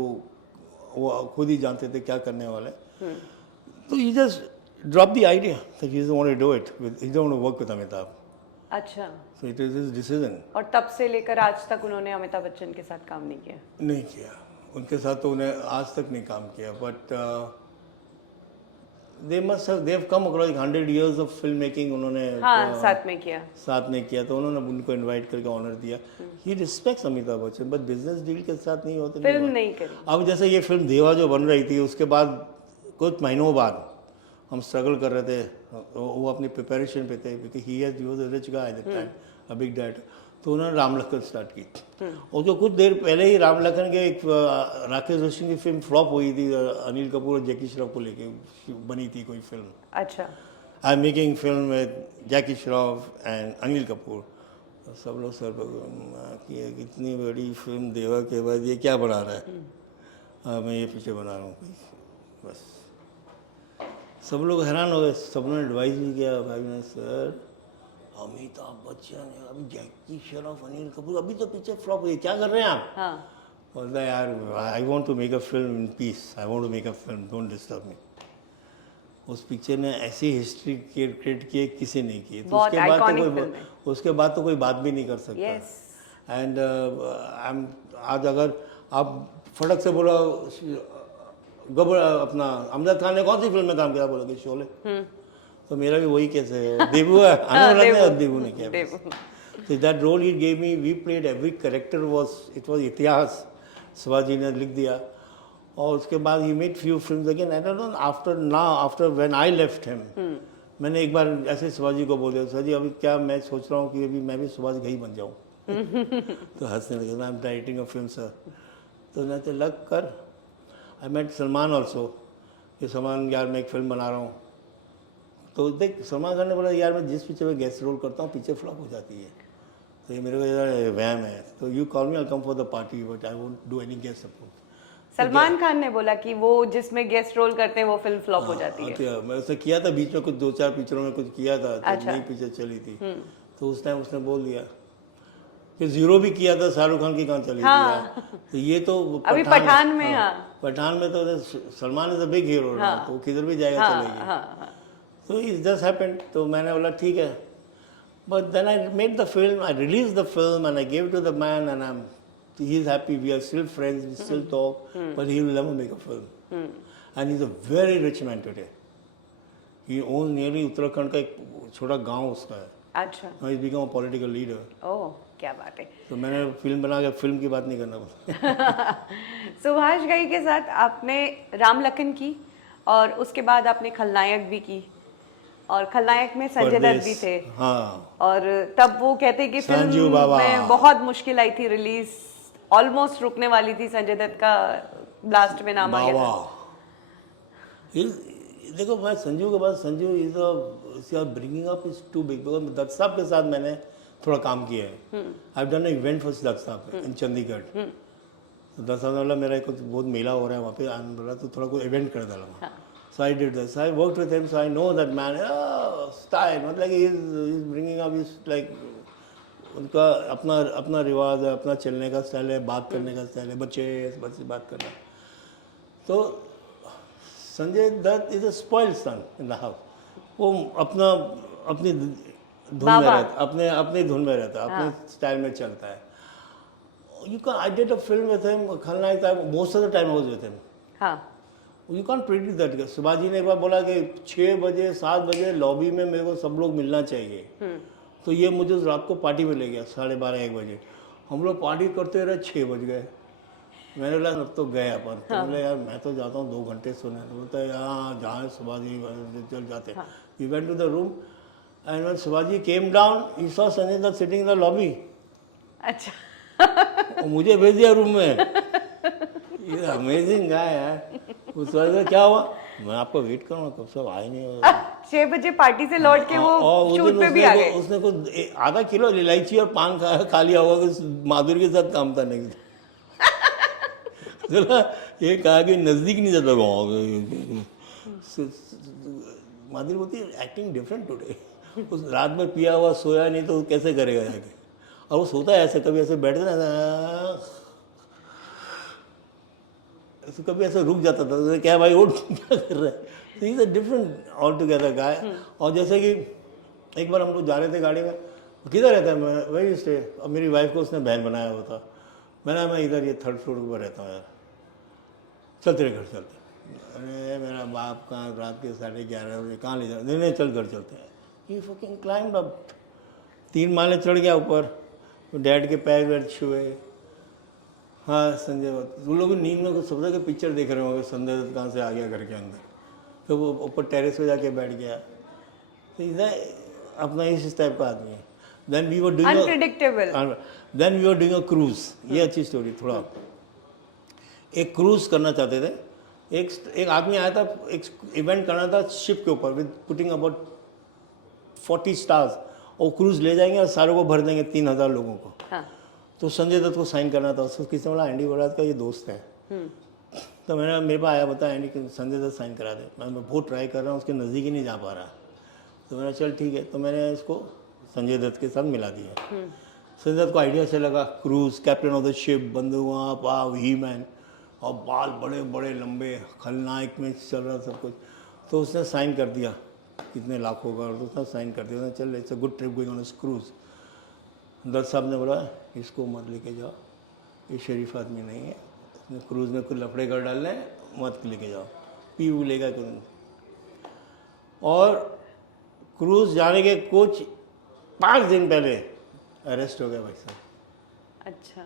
वो खुद ही जानते थे क्या करने वाले. तो he just drop the idea that he don't want to do it with, he don't want to work with Amitabh. अच्छा. So it is his decision. और तब से लेकर आज तक उन्होंने अमिताभ बच्चन के साथ काम नहीं किया? नहीं किया उनके साथ, तो उन्हें आज तक नहीं काम किया. But they have come across 100 years of filmmaking. उन्होंने साथ में किया. तो उन्होंने उनको इनवाइट करके ऑनर दिया. He respects Amitabh Bachchan, but business deal के साथ नहीं होते. फिल्म नहीं करी. अब जैसे ये फिल्म देवा जो बन रही थी, उसके बाद कुछ महीनों बाद हम स्ट्रगल कर रहे थे. वो अपनी प्रिपरेशन पे थे, क्योंकि he was a rich guy that time, a big dad. तो उन्होंने राम लखन स्टार्ट की. और जो कुछ देर पहले ही राम लखन के एक राकेश रोशन की फिल्म फ्लॉप हुई थी, अनिल कपूर और जैकी श्रॉफ को लेके बनी थी कोई फिल्म. अच्छा. I am making film with Jackie Shroff and Anil Kapoor. तो सब लोग सर कि इतनी बड़ी फिल्म देवा के बाद ये क्या बना रहा है. मैं ये पीछे बना रहा हूँ. बस सब लोग हैरान हो गए. सब ने एडवाइस भी किया भाई ने, सर अमिताभ बच्चन, अभी जैकी श्रॉफ, अनिल कपूर, अभी तो पीछे फ्लॉप हुई, क्या कर रहे हैं आप? बोलता है यार, I want to make a film in peace, I want to make a film, don't disturb me. उस पिक्चर ने ऐसी हिस्ट्री क्रिएट की किसी नहीं की. तो उसके बाद तो कोई बात भी नहीं कर सकता. एंड आज अगर आप फटक से बोलो अपना अमजद खान ने कौन सी फिल्म में काम किया, बोलोगे शोले. तो मेरा भी वही कैसे है, देबू है, देबू ने किया. So that role he gave me, we played every character was इतिहास. शिवाजी ने लिख दिया. और उसके बाद he made few films again. I don't know after when I left him, मैंने एक बार ऐसे शिवाजी को बोल दिया, सर जी अभी क्या मैं सोच रहा हूँ कि अभी मैं भी शिवाजी घई बन जाऊँ. तो हंसने लगे, I am directing a film sir. तो मैं तो लग कर. आई मेट सलमान ऑल्सो, कि सलमान यार मैं एक फिल्म बना रहा हूँ. तो देख सलमान खान ने बोला यार मैं जिस पिक्चर में गेस्ट रोल करता हूँ पीछे फ्लॉप हो जाती है, तो ये मेरे को यार वहम है. तो you call me, I come for the party, but I won't do any guest support. Salman Khan ने बोला कि वो जिसमें गेस्ट रोल करते हैं वो फिल्म फ्लॉप हो जाती है. तो मैं उसने किया था बीच में, कुछ 2-4 पिक्चरों में कुछ किया था. अच्छा. नई पिक्चर चली थी. तो उस टाइम उसने बोल दिया कि जीरो भी किया था, शाहरुख खान की कहाँ चली थी. तो ये तो अभी पठान में. पठान में तो Salman is a big hero, तो किधर भी जाएगा चलेगी. So it just happened. तो मैंने बोला ठीक है. But then I made the film, I released the film and I gave it to the man and he's happy. We are still friends, we still talk, but he will never make a film. And he's a very rich man today. He owns nearly Uttarakhand का एक छोटा गांव उसका है. अच्छा. Now he's become a political leader. ओह क्या बात है. तो मैंने फिल्म बना के फिल्म की बात नहीं करना. सुभाष घई के साथ आपने राम लखन की और उसके बाद आपने खलनायक भी की, और खलनायक में संजय दत्त भी थे. हाँ. और तब वो कहते कि फिल्म में बहुत मुश्किल आई थी रिलीज, ऑलमोस्ट रुकने वाली थी, संजय दत्त का लास्ट में नाम आ गया था. देखो मैं संजू के बाद, Sanju is bringing up is too big. Dutt साहब के साथ मैंने थोड़ा काम किया है. I have done an event for Dutt साहब इन चंडीगढ़. तो दत्त साहब ने बोला मेरा कुछ बहुत मेला हो रहा है वहाँ पे, आई बोला तो थोड़ा कोई इवेंट कर डाला. So I did this. I worked with him, so I know that man. Style, not like he's bringing up his like उनका अपना रिवाज है, अपना चलने का स्टाइल है, बात करने का स्टाइल है, बच्चे बात करना. तो Sanjay Dutt is a spoiled son in the house. वो अपनी धुन में रहता, अपनी धुन में रहता, अपने स्टाइल में चलता है. You can. I did a film with him. Khalnaik time. Most of the time I was with him. हाँ You can't predict that. Shivaji ने एक बार बोला कि 6 बजे 7 बजे लॉबी में मेरे को सब लोग मिलना चाहिए. तो ये मुझे उस रात को पार्टी में ले गया 12:30 1 बजे. हम लोग पार्टी करते रहे 6 बज गए. मैंने बोला अब तो गए अपन. तो बोले यार मैं तो जाता हूँ 2 घंटे सोने. तो बोलता है यहाँ जहाँ शिवाजी चल जाते. We went to the room and when Shivaji came down, he saw Sanjay Dutt sitting in the lobby. अच्छा. और मुझे भेज दिया रूम में. ये अमेजिंग गाय है. उस वजह क्या हुआ, मैं आपको वेट करूँगा कब सब आए नहीं. 6 बजे पार्टी से लौट के वो शूट पे भी आ गए. उसने कुछ आधा किलो इलायची और पान खा लिया होगा कि माधुरी के साथ काम था नहीं. ये कहा कि नजदीक नहीं जाता गाँव. माधुरी बोलती है एक्टिंग डिफरेंट टुडे. उस रात में पिया हुआ सोया नहीं तो कैसे करेगा जाके. और वो सोता है ऐसे, कभी ऐसे बैठता ना, तो कभी ऐसे रुक जाता था. तो क्या भाई उठ क्या कर रहा है. तो is a different all together guy. और जैसे कि एक बार हम लोग जा रहे थे गाड़ी में, किधर रहता है, मैं वही स्टे. और मेरी वाइफ को उसने बहन बनाया हुआ था. मैं इधर ये 3rd फ्लोर पर रहता हूँ यार, चल तेरे घर चलते. अरे मेरा बाप कहाँ रात के 11:30 बजे कहाँ ले जाए. नहीं चल घर चलते हैं. ये फकिंग क्लाइंब अप 3 माले चढ़ गया ऊपर. डैड के पैर वैर छुए. हाँ संजय दत्त, वो लोग नींद में कुछ समझा कि पिक्चर देख रहे होंगे संजय दत्त कहाँ से आ गया घर के अंदर. तो वो ऊपर टेरेस पे जाके बैठ गया. तो इधर अपना इस टाइप का आदमी है. Then we were doing a cruise. ये अच्छी स्टोरी. थोड़ा एक क्रूज करना चाहते थे. एक आदमी आया था, एक इवेंट करना था शिप के ऊपर विद पुटिंग अबाउट 40 स्टार्स. और क्रूज ले जाएंगे और सारों को भर देंगे 3000 लोगों को. हाँ. तो संजय दत्त को साइन करना था. उसको किसने बोला, एंडी वोलाद का ये दोस्त है. तो मेरे पास आया, बता एंडी कि संजय दत्त साइन करा दे. मैं बहुत ट्राई कर रहा हूँ, उसके नज़दीक ही नहीं जा पा रहा. तो मैंने चल ठीक है. तो मैंने इसको संजय दत्त के साथ मिला दिया. संजय दत्त को आइडिया से लगा. Cruise, captain of the ship, बंदूक, पाव, ही मैन, और बाल बड़े बड़े लंबे, खलनायक में चल रहा सब कुछ. तो उसने साइन कर दिया कितने लाखों का. और उसने साइन कर दिया. चल it's a good trip going on cruise. Dutt साहब ने बोला इसको मत लेके जाओ, ये शरीफ आदमी नहीं है. क्रूज़ में कुछ लफड़े कर डालने, मत लेके जाओ. पी लेगा क्यों. और क्रूज़ जाने के कुछ 5 दिन पहले अरेस्ट हो गया भाई साहब. अच्छा.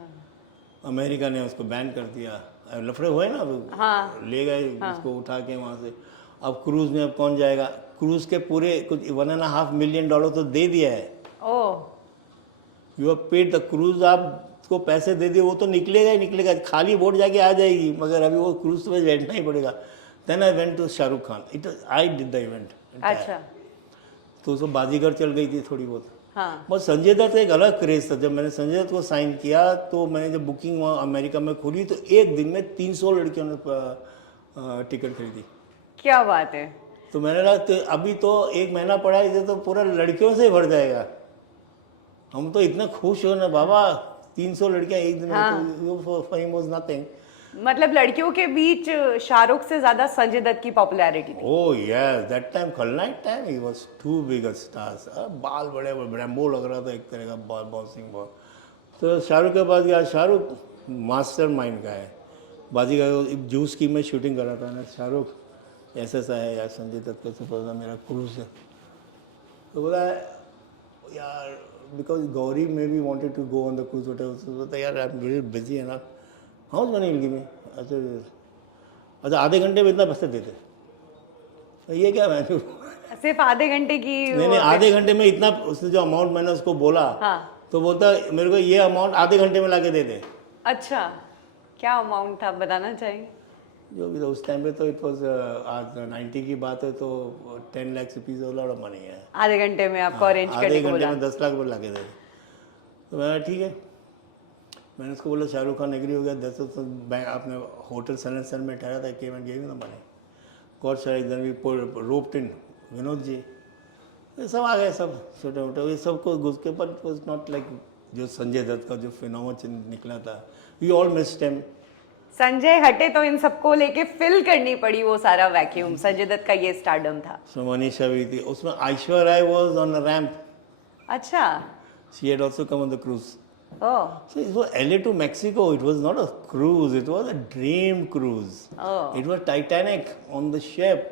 अमेरिका ने उसको बैन कर दिया. लफड़े हुए ना. हाँ. ले गए उसको उठा के वहाँ से. अब क्रूज़ में अब कौन जाएगा. क्रूज़ के पूरे कुछ $1.5 मिलियन तो दे दिया है. Oh. You have paid the cruise. आपको पैसे दे दिए, वो तो निकलेगा ही निकलेगा. खाली बोट जाके आ जाएगी, मगर अभी वो क्रूज में बैठना ही पड़ेगा. Then I went to Shahrukh Khan. I did the event. अच्छा. तो उसको बाजीगर चल गई थी थोड़ी बहुत. हाँ. बस संजय दत्त एक अलग क्रेज था. जब मैंने संजय दत्त को साइन किया तो मैंने जब बुकिंग वहाँ अमेरिका में खोली तो एक दिन में 300 लड़कियों ने टिकट खरीदी. क्या बात है. तो मैंने कहा तो अभी तो 1 महीना पड़ा है, इसे तो पूरा लड़कियों से भर जाएगा. हम तो इतना खुश हो ना बाबा. 300 लड़कियां एक दिन में. Was nothing. मतलब लड़कियों के बीच शाहरुख से ज्यादा संजय दत्त की पॉपुलैरिटी थी. Oh yes, that time Khalnayak time he was too big a stars. बाल बड़े ब्रैम्बो लग रहा था एक तरह का. Bossing ball. तो शाहरुख के पास गया. शाहरुख मास्टर माइंड का है. बाजीगर जूस स्कीम में शूटिंग कर रहा था ना. शाहरुख ऐसा है यार, संजय दत्त को सपोज मेरा क्रूज है. तो बोला यार because Gauri maybe wanted to go on the cruise whatever. So यार I'm very busy है ना. How much money will give me? अच्छा आधे घंटे में इतना पैसे देते. ये क्या मैं सिर्फ आधे घंटे की. नहीं आधे घंटे में इतना. उसने जो अमाउंट मैंने उसको बोला. हाँ. तो बोलता मेरे को ये अमाउंट आधे घंटे में लाके दे दे. अच्छा. क्या अमाउंट था बताना चाहिए. जो भी था उस टाइम पे तो इट वाज आज 90 की बात है तो 10 lakh rupees lot of money है. आधे घंटे में आपको अरेंज करने को बोला. आधे घंटे में 10 लाख रुपये लाके दे. तो मैंने ठीक है. मैंने उसको बोला शाहरुख खान एग्री हो गया. 10 बैंक अपने होटल सनसन में ठहरा था. कि मैं गेव ना money god side. Then we roped in Vinod ji. ये सब आ गए सब छोटे मोटे. ये सबको घुस के. But it was not like जो संजय दत्त का जो फिनोमेना निकला था. We all missed him. Sanjay हटे तो इन सबको लेके फिल करनी पड़ी वो सारा वैक्यूम. संजय दत्त का ये स्टारडम था. सो मनीषा भी थी उसमें. Aishwarya Rai was on a ramp. अच्छा. She had also come on the cruise. Oh So it was LA to Mexico. It was not a cruise. It was a dream cruise. Oh. It was Titanic on the ship,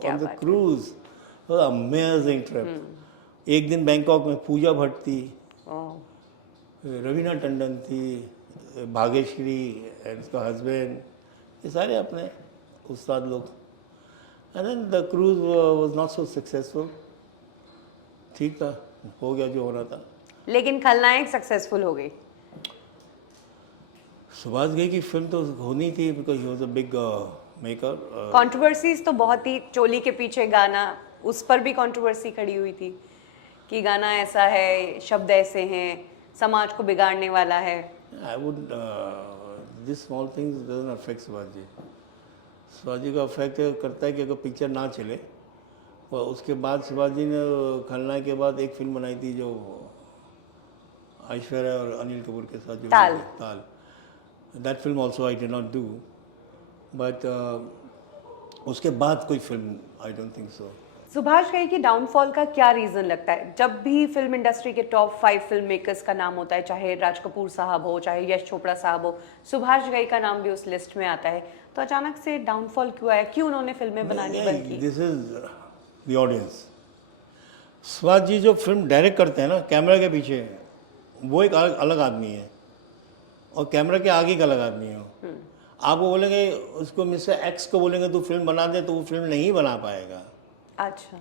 क्या on the बात है। cruise. It was an amazing trip. एक दिन Bangkok में पूजा भट्ट थी, ओह रवीना टंडन थी, Bhagyashree and उसका husband, ये सारे अपने उस्ताद लोग. And then the cruise was not so successful. ठीक था, हो गया जो होना था. लेकिन खलनायक सक्सेसफुल हो गई। सुभाष घई की फिल्म तो होनी थी because he was a big maker. Controversies तो बहुत ही, चोली के पीछे गाना, उस पर भी कंट्रोवर्सी खड़ी हुई थी कि गाना ऐसा है, शब्द ऐसे हैं, समाज को बिगाड़ने वाला है। I would this small things doesn't affect Subhash ji. Subhash ji का अफेक्ट करता है कि अगर पिक्चर ना चले. और उसके बाद सुभाष जी ने खलनायक के बाद एक फिल्म बनाई थी जो ऐश्वर्या और अनिल कपूर के साथ जो ताल। ताल. That film also I did not do. But उसके बाद कोई फिल्म आई डोंट थिंक सो. सुभाष घई की डाउनफॉल का क्या रीजन लगता है? जब भी फिल्म इंडस्ट्री के टॉप 5 फिल्म मेकर्स का नाम होता है, चाहे राज कपूर साहब हो, चाहे यश चोपड़ा साहब हो, सुभाष घई का नाम भी उस लिस्ट में आता है. तो अचानक से डाउनफॉल क्यों आया? क्यों उन्होंने फिल्में बनानी बंद की? This is the audience. Subhash ji जो फिल्म डायरेक्ट करते हैं ना कैमरा के पीछे, वो एक अलग आदमी है और कैमरा के आगे का अलग आदमी है. आप वो बोलेंगे उसको मिस्टर एक्स को बोलेंगे तू फिल्म बना दे तो वो फिल्म नहीं बना पाएगा. अच्छा,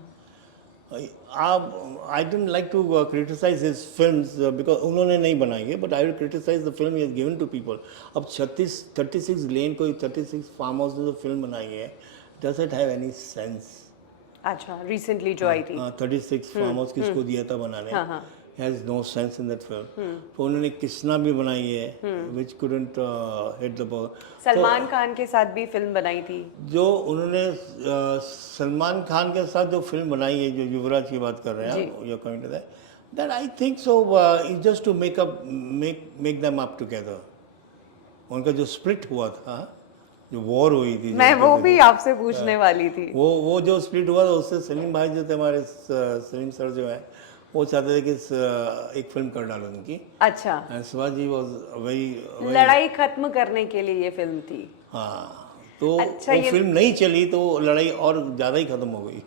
आप I don't like to criticize his films because उन्होंने नहीं बनाई है, but I will criticize the film he has given to people. अब 36 लेन कोई 36 फार्म हाउस ने जो फिल्म बनाई है, does it have any sense? अच्छा, रिसेंटली जो आई थी. 36 फार्म हाउस किसको दिया था बनाने? हाँ, हाँ. Has no sense in that film. तो उन्होंने कृष्णा भी बनाई है which couldn't hit the ball. Salman Khan के साथ भी फिल्म बनाई थी. जो उन्होंने सलमान खान के साथ जो फिल्म बनाई है, जो युवराज की बात कर रहे हैं, you coming to that I think so is just to make them up together. उनका जो स्प्लिट हुआ था, जो वॉर हुई थी, मैं वो भी आपसे पूछने वाली थी. वो जो स्प्लिट हुआ था उससे सलीम भाई जो थे हमारे, सलीम सर जो है, वो चाहते थे कि एक फिल्म कर डालो उनकी. अच्छा, and Shivaji ji was very. लड़ाई खत्म करने के लिए ये फिल्म थी. हाँ, तो अच्छा, वो फिल्म नहीं चली तो लड़ाई और ज़्यादा ही खत्म हो गई.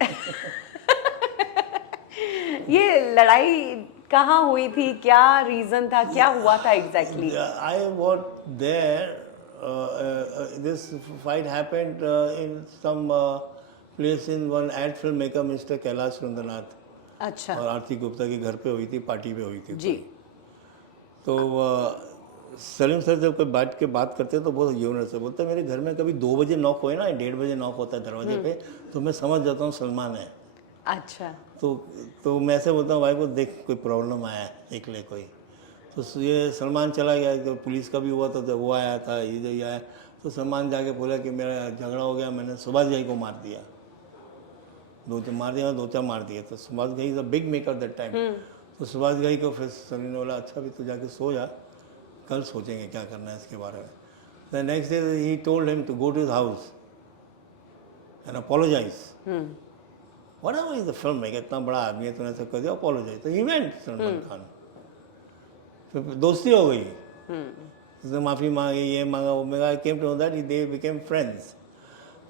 ये लड़ाई कहाँ हुई थी? क्या रीजन था? क्या हुआ था exactly? I what there. This fight happened in some place in one ad film maker mister Kailash Ranganath अच्छा और आरती गुप्ता के घर पे हुई थी, पार्टी पे हुई थी जी. तो सलीम सर जब कोई बैठ के बात करते हैं तो बहुत यूनर से बोलते हैं, मेरे घर में कभी 2 बजे नॉक होए ना, 1:30 बजे नॉक होता है दरवाजे पे, तो मैं समझ जाता हूँ सलमान है. अच्छा, तो मैं ऐसे बोलता हूँ भाई को, देख कोई प्रॉब्लम आया है, देख ले कोई. तो ये सलमान चला गया, तो पुलिस का भी हुआ था, जब वो आया था, ये आया, तो सलमान जाके बोला कि मेरा झगड़ा हो गया, मैंने सुभाष घई को मार दिया. 2-4 मार दिया. तो Subhash Ghai is a big maker that time. तो सुभाष घई को फिर सलीम ने बोला, अच्छा भी तू जाके सो जा, कल सोचेंगे क्या करना है इसके बारे में. The next day he told him to go to his house and apologize. Whatever is the film maker, इतना बड़ा आदमी है, तूने ऐसा कर दिया, अपोलोजाइज. तो ही वेंट सलमान खान. फिर दोस्ती हो गई, उसने माफ़ी मांगी, ये मांगा, वो मांगा. I came to know that they became friends.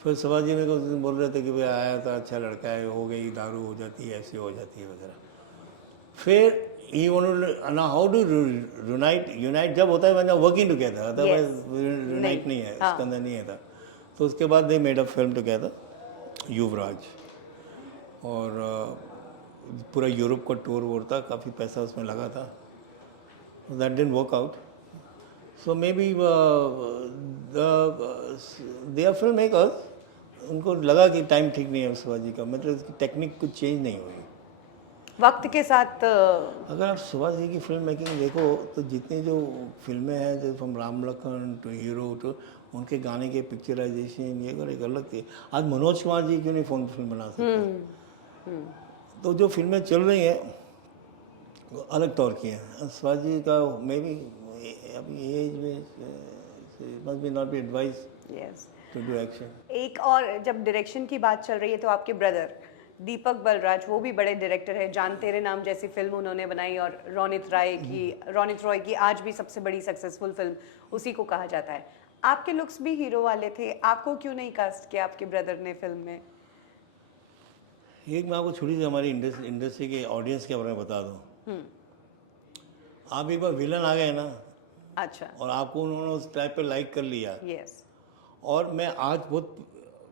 फिर सुभाष जी मेरे को उस दिन बोल रहे थे कि भाई आया था, अच्छा लड़का है, हो गई, दारू हो जाती है, ऐसी हो जाती है वगैरह. फिर ही वांटेड ना हाउ डू यूनाइट जब होता है मैंने वर्किंग टुगेदर, अदरवाइज यूनाइट नहीं है, इसके अंदर नहीं है था. तो उसके बाद they made a film together, Yuvraj. और पूरा यूरोप का टूर वूर था, काफ़ी पैसा उसमें लगा था. That didn't work out. So maybe they are film makers, उनको लगा कि टाइम ठीक नहीं है शिवाजी का, मतलब इसकी टेक्निक कुछ चेंज नहीं हुई. वक्त के साथ अगर आप सुभाष जी की फिल्म मेकिंग देखो तो जितनी जो फिल्में हैं, जैसे from Ram Lakhan to hero two, उनके गाने के पिक्चराइजेशन ये कर एक अलग थी. आज मनोज कुमार जी क्यों नहीं फिल्म बना सकते? तो जो फिल्में चल रही हैं वो अलग तौर की हैं. शिवाजी जी का मे बी अभी एज में must be not be advise yes. To do action. एक और जब डायरेक्शन की बात चल रही है तो आपके ब्रदर दीपक बलराज, वो भी बड़े डायरेक्टर है। जान तेरे नाम जैसी फिल्म उन्होंने बनाई, और रोनित रॉय की आज भी सबसे बड़ी सक्सेसफुल फिल्म उसी को कहा जाता है। आपके लुक्स भी हीरो वाले थे, आपको क्यों नहीं कास्ट किया आपके ब्रदर ने फिल्म में? एक मैं आपको छोटी सी हमारी इंडस्ट्री के ऑडियंस के बारे में बता दूं। आप एक बार विलन आ गए ना, अच्छा। और आपको उन्होंने उस टाइप पे लाइक कर लिया, यस। और मैं आज बहुत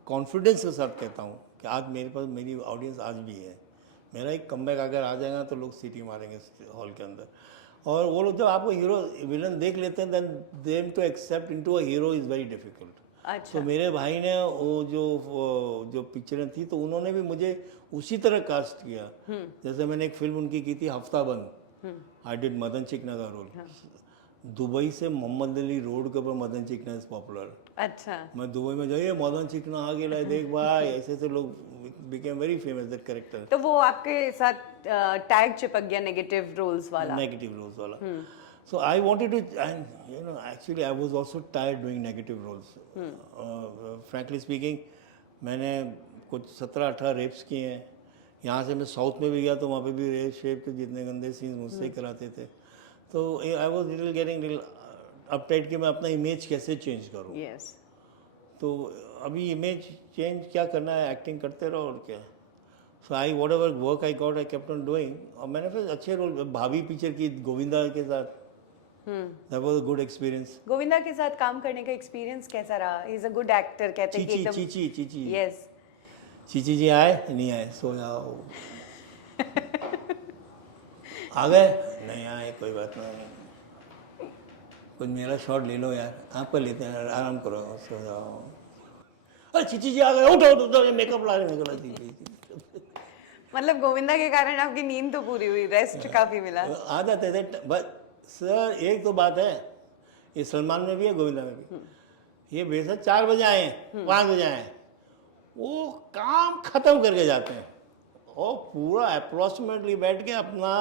कॉन्फिडेंस के साथ कहता हूँ कि आज मेरे पास मेरी ऑडियंस आज भी है। मेरा एक कमबैक अगर आ जाएगा तो लोग सीटी मारेंगे हॉल के अंदर, और वो लोग जब आपको हीरो विलन देख लेते हैं then them to accept into a hero is very difficult. अच्छा। तो मेरे भाई ने वो जो पिक्चरें थी तो उन्होंने भी मुझे उसी तरह कास्ट किया। जैसे मैंने एक फिल्म उनकी की थी हफ्ता बंद, आई डिड मदन चिकना का रोल। दुबई से मोहम्मद अली रोड के ऊपर मदन चिकना इज पॉपुलर। अच्छा। मैं दुबई में जाइए मदन चिकना आ गया देख भाई, ऐसे ऐसे लोग became very famous that character. तो वो आपके साथ टैग चिपक गया नेगेटिव रोल्स वाला? नेगेटिव रोल्स वाला। So I wanted to, and actually I was also tired doing negative roles. Frankly speaking, मैंने कुछ 17-18 रेप्स किए हैं। यहाँ से मैं साउथ में भी गया तो वहाँ पे भी रेप शेप के जितने गंदे सीन्स मुझसे ही कराते थे। तो I was little getting little uptight कि मैं अपना इमेज कैसे चेंज करूँ। यस। तो अभी इमेज चेंज क्या करना है, एक्टिंग करते रहो और क्या। So I whatever work I got I kept on doing, और मैंने फिर अच्छे रोल, भाभी पिक्चर की गोविंदा के साथ, that was a good experience. Govinda के साथ काम करने का एक्सपीरियंस कैसा रहा? ही इज अ गुड एक्टर, कहते हैं कि एकदम। चीची यस। चीची जी आए नहीं आए, सो जाओ। आ गए नहीं आए, कोई बात नहीं, कुछ मेरा शॉट ले लो यार, आपका लेते हैं, आराम करो, सो जाओ। अरे चीची जी आ गए, उठो उठो, मेकअप ला रहे। मतलब गोविंदा के कारण आपकी नींद तो पूरी हुई, रेस्ट काफी मिला। आ जाते थे बस। सर एक तो बात है, ये सलमान में भी है गोविंदा में भी, ये बेशक 4 बजे आए हैं 5 बजे आए हैं, वो काम खत्म करके जाते हैं, और पूरा अप्रोक्सीमेटली बैठ के अपना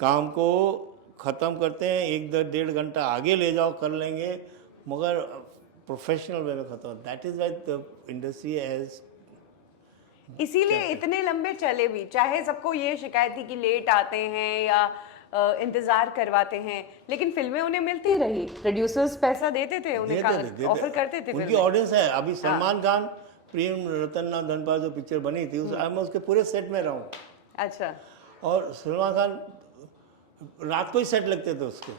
काम को ख़त्म करते हैं। 1-1.5 घंटा आगे ले जाओ कर लेंगे, मगर प्रोफेशनल वे में ख़त्म। That is why the industry has, इसीलिए इतने लंबे चले भी, चाहे सबको ये शिकायत थी कि लेट आते हैं या इंतजार करवाते हैं, लेकिन फिल्में उन्हें मिलती रही, प्रोड्यूसर्स पैसा देते थे उन्हें, ऑफर करते थे। उनकी ऑडियंस है। अभी सलमान खान प्रेम रतन धनपाल जो पिक्चर बनी थी मैं उसके पूरे सेट में रहा हूँ। अच्छा। और सलमान खान रात को ही सेट लगते थे उसके,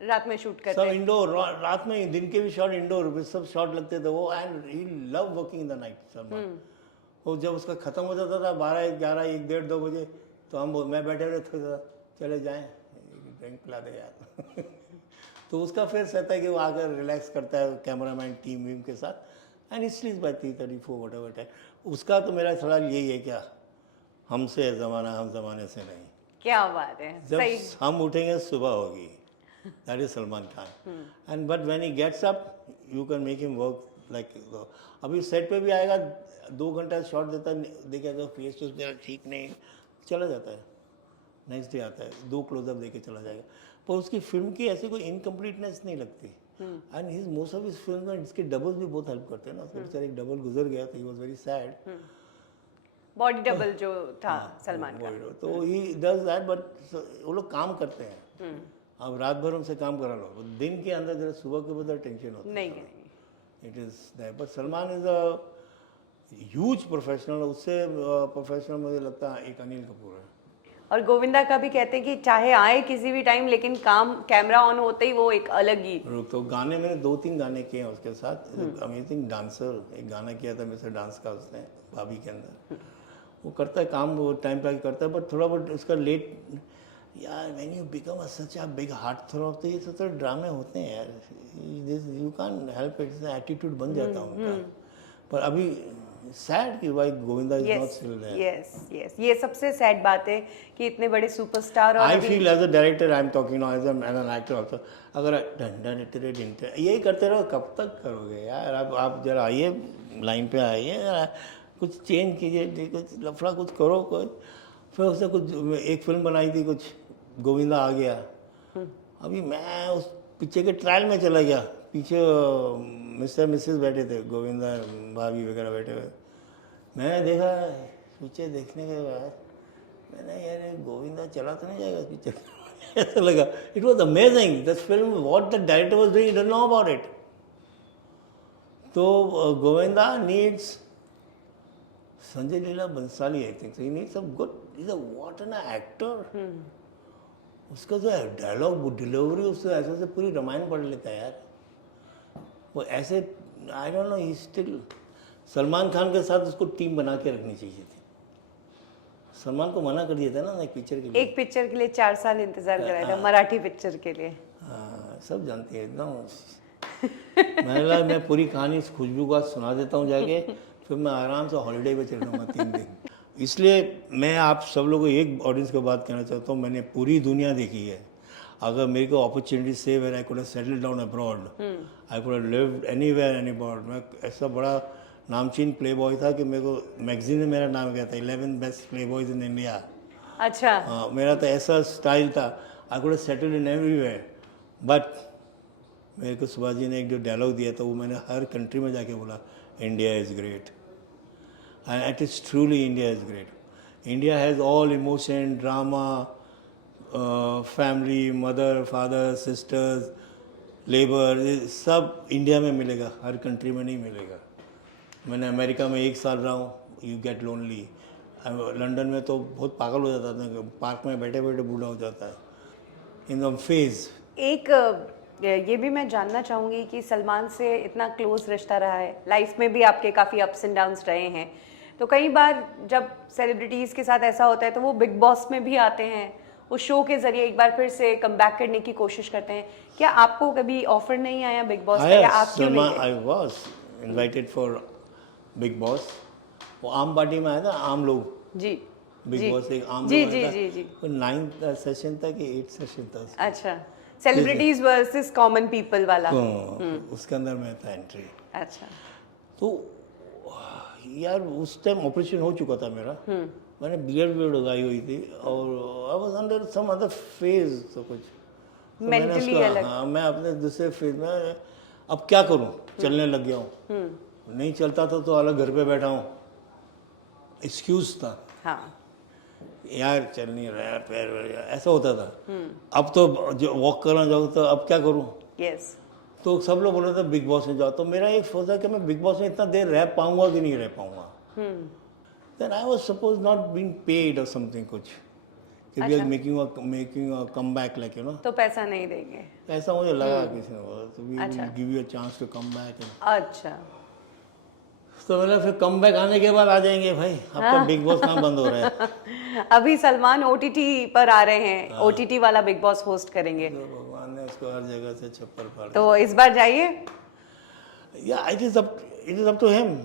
रात में शूट करते सब इंडोर, रात में, दिन के भी शॉट इंडोर, सब शॉट लगते थे वो। And he love working in the night Salman. वो जब उसका खत्म हो जाता था 12, 11, 1, 1:30, 2 बजे, तो मैं बैठे रहते थे, चले जाएं ड्रिंक पिला दे यार। तो उसका फिर रहता है कि वो आकर रिलैक्स करता है कैमरामैन टीम वीम के साथ, एंड इसलिए बाय 3:34 वट एवर टाइम। उसका तो मेरा सवाल यही है, क्या हमसे है ज़माना, हम ज़माने से नहीं। क्या बात है, जब सही। हम उठेंगे सुबह होगी, that is Salman Khan. And but when he gets up you can make him work like. अभी सेट पे भी आएगा, 2 घंटा शॉट देता है, देखेगा फेस तो ठीक नहीं, चला जाता है, नेक्स्ट डे आता है 2 क्लोजअप देके चला जाएगा। पर उसकी फिल्म की ऐसी कोई इनकम्प्लीटनेस नहीं लगती। And his most of his film में इसके डबल्स भी बहुत हेल्प करते हैं ना। उसका बेचारा एक डबल गुजर गया तो he was very sad. Body double जो था सलमान का, तो ही डज दैट, बट वो लोग काम करते हैं। अब रात भर उनसे काम करा लो, दिन के अंदर जरा सुबह के बाद टेंशन होता है। नहीं, it is that, but Salman is a huge professional. उससे प्रोफेशनल मुझे लगता है एक अनिल कपूर है। और गोविंदा का भी कहते हैं कि चाहे आए किसी भी टाइम, लेकिन काम कैमरा ऑन होते ही वो एक अलग ही। तो गाने मैंने 2-3 गाने किए हैं उसके साथ। अमेजिंग डांसर, एक गाना किया था मिस्टर डांस का उसने भाभी के अंदर। वो करता है काम, वो टाइम पे करता है, बट थोड़ा बहुत उसका लेट यार। When you become such a big heart throb, तो ये तो ड्रामे होते हैं यार, you can help it, attitude बन जाता है उनका। पर अभी सैड कि भाई Govinda is not still there. Yes, ये सबसे सैड बात है कि इतने बड़े सुपरस्टार, और I feel as a director, I am talking now as an actor also, अगर यही करते रहो कब तक करोगे यार। आप जरा आइए लाइन पे आइए, कुछ चेंज कीजिए, कुछ लफड़ा कुछ करो। कोई फिर उसने कुछ एक फिल्म बनाई थी, कुछ गोविंदा आ गया। अभी मैं उस पिक्चर के ट्रायल में चला गया, पीछे मिस्टर मिसेस बैठे थे, गोविंदा भाभी वगैरह बैठे हुए। मैंने देखा पिक्चर देखने के बाद मैंने यार ये गोविंदा चला तो नहीं जाएगा पिक्चर ऐसा लगा. It was amazing this film what the director was doing, don't know about it. तो Govinda needs Sanjay Leela Bhansali, I think he needs some good. Is a what an actor. उसका जो डायलॉग डिलीवरी उससे ऐसे से पूरी रामायण पढ़ लेता है यार. वो ऐसे I don't know he still. Salman Khan के साथ उसको टीम बना के रखनी चाहिए थी. सलमान को मना कर दिया था ना एक पिक्चर के लिए. एक पिक्चर के लिए 4 साल इंतजार कराया था, मराठी पिक्चर के लिए. हाँ सब जानते हैं एकदम. मैं पूरी कहानी खुशबू का सुना देता हूँ जाके, फिर मैं आराम से हॉलीडे पे चल जाऊँगा 3 दिन. इसलिए मैं आप सब लोगों को एक ऑडियंस के बात कहना चाहता हूँ, मैंने पूरी दुनिया देखी है. अगर मेरे को अपॉर्चुनिटी से where I could settle down abroad, I could lived anywhere abroad. मैं ऐसा बड़ा नामचीन प्ले बॉय था कि मेरे को मैगजीन में मेरा नाम गया था 11 best play boys in India. अच्छा. हाँ मेरा तो ऐसा स्टाइल था. आई could settle in everywhere. But मेरे को सुभाष जी ने एक जो डायलॉग दिया था वो मैंने हर कंट्री में जाके बोला, India is great. And it is truly India is great. India has all emotion, drama, family, mother, father, sisters, labour, सब इंडिया में मिलेगा, हर कंट्री में नहीं मिलेगा. मैंने अमेरिका में 1 साल रहा हूँ, यू गेट लोनली. लंदन में तो बहुत पागल हो जाता था, पार्क में बैठे बैठे बूढ़ा हो जाता है. In the phase. एक ये भी मैं जानना चाहूँगी कि सलमान से इतना क्लोज रिश्ता रहा है, लाइफ में भी आपके काफ़ी अप्स एंड डाउन्स रहे हैं, तो कई बार जब सेलिब्रिटीज़ के साथ ऐसा होता है तो वो बिग बॉस में भी आते हैं, उस शो के जरिए एक बार फिर से कम बैक करने की कोशिश करते हैं. क्या आपको कभी ऑफर नहीं आया बिग बॉस का, या आप क्यों नहीं गए? I was invited for big boss. वो आम पार्टी में आया था, आम लोग. जी. बिग बॉस एक आम जी लोग जी आया था. जी जी. वो 9th सेशन था कि 8th सेशन था. अच्छा, सेलिब्रिटीज वर्सेस कॉमन पीपल वाला. उसके अंदर मैं था एंट्री. अच्छा. तो यार उस टाइम ऑपरेशन हो चुका था मेरा. मैंने बियर्ड लगाई हुई थी और I was under some other phase. तो कुछ तो मेंटली अलग. हाँ मैं अपने दूसरे फेज में अब क्या करूं, चलने लग गया हूँ. नहीं चलता था तो अलग घर पे बैठा हूँ, एक्सक्यूज था. हाँ. यार चल नहीं रहा है पैर वैर, ऐसा होता था. अब तो जो वॉक करना जाऊँ तो अब क्या करूँ. यस. तो सब लोग बोल रहे थे बिग बॉस में जाओ. तो मेरा एक सोचा कि मैं बिग बॉस में इतना देर रह पाऊंगा कि नहीं रह पाऊंगा. Then I was suppose not being paid और समथिंग कुछ कि we are making a comeback like you know. तो पैसा नहीं देंगे. ऐसा मुझे लगा किसी ने बोला तो we will give you a chance to come back. अच्छा. तो मैंने फिर कम बैक आने के बाद आ जाएंगे भाई. अब तो बिग बॉस कहाँ बंद हो रहा है. अभी सलमान ओटीटी पर आ रहे हैं, ओटीटी वाला बिग बॉस होस्ट करेंगे. तो भगवान ने उसको हर जगह से छप्पर फाड़. तो इस बार जाइए. या it is up to him.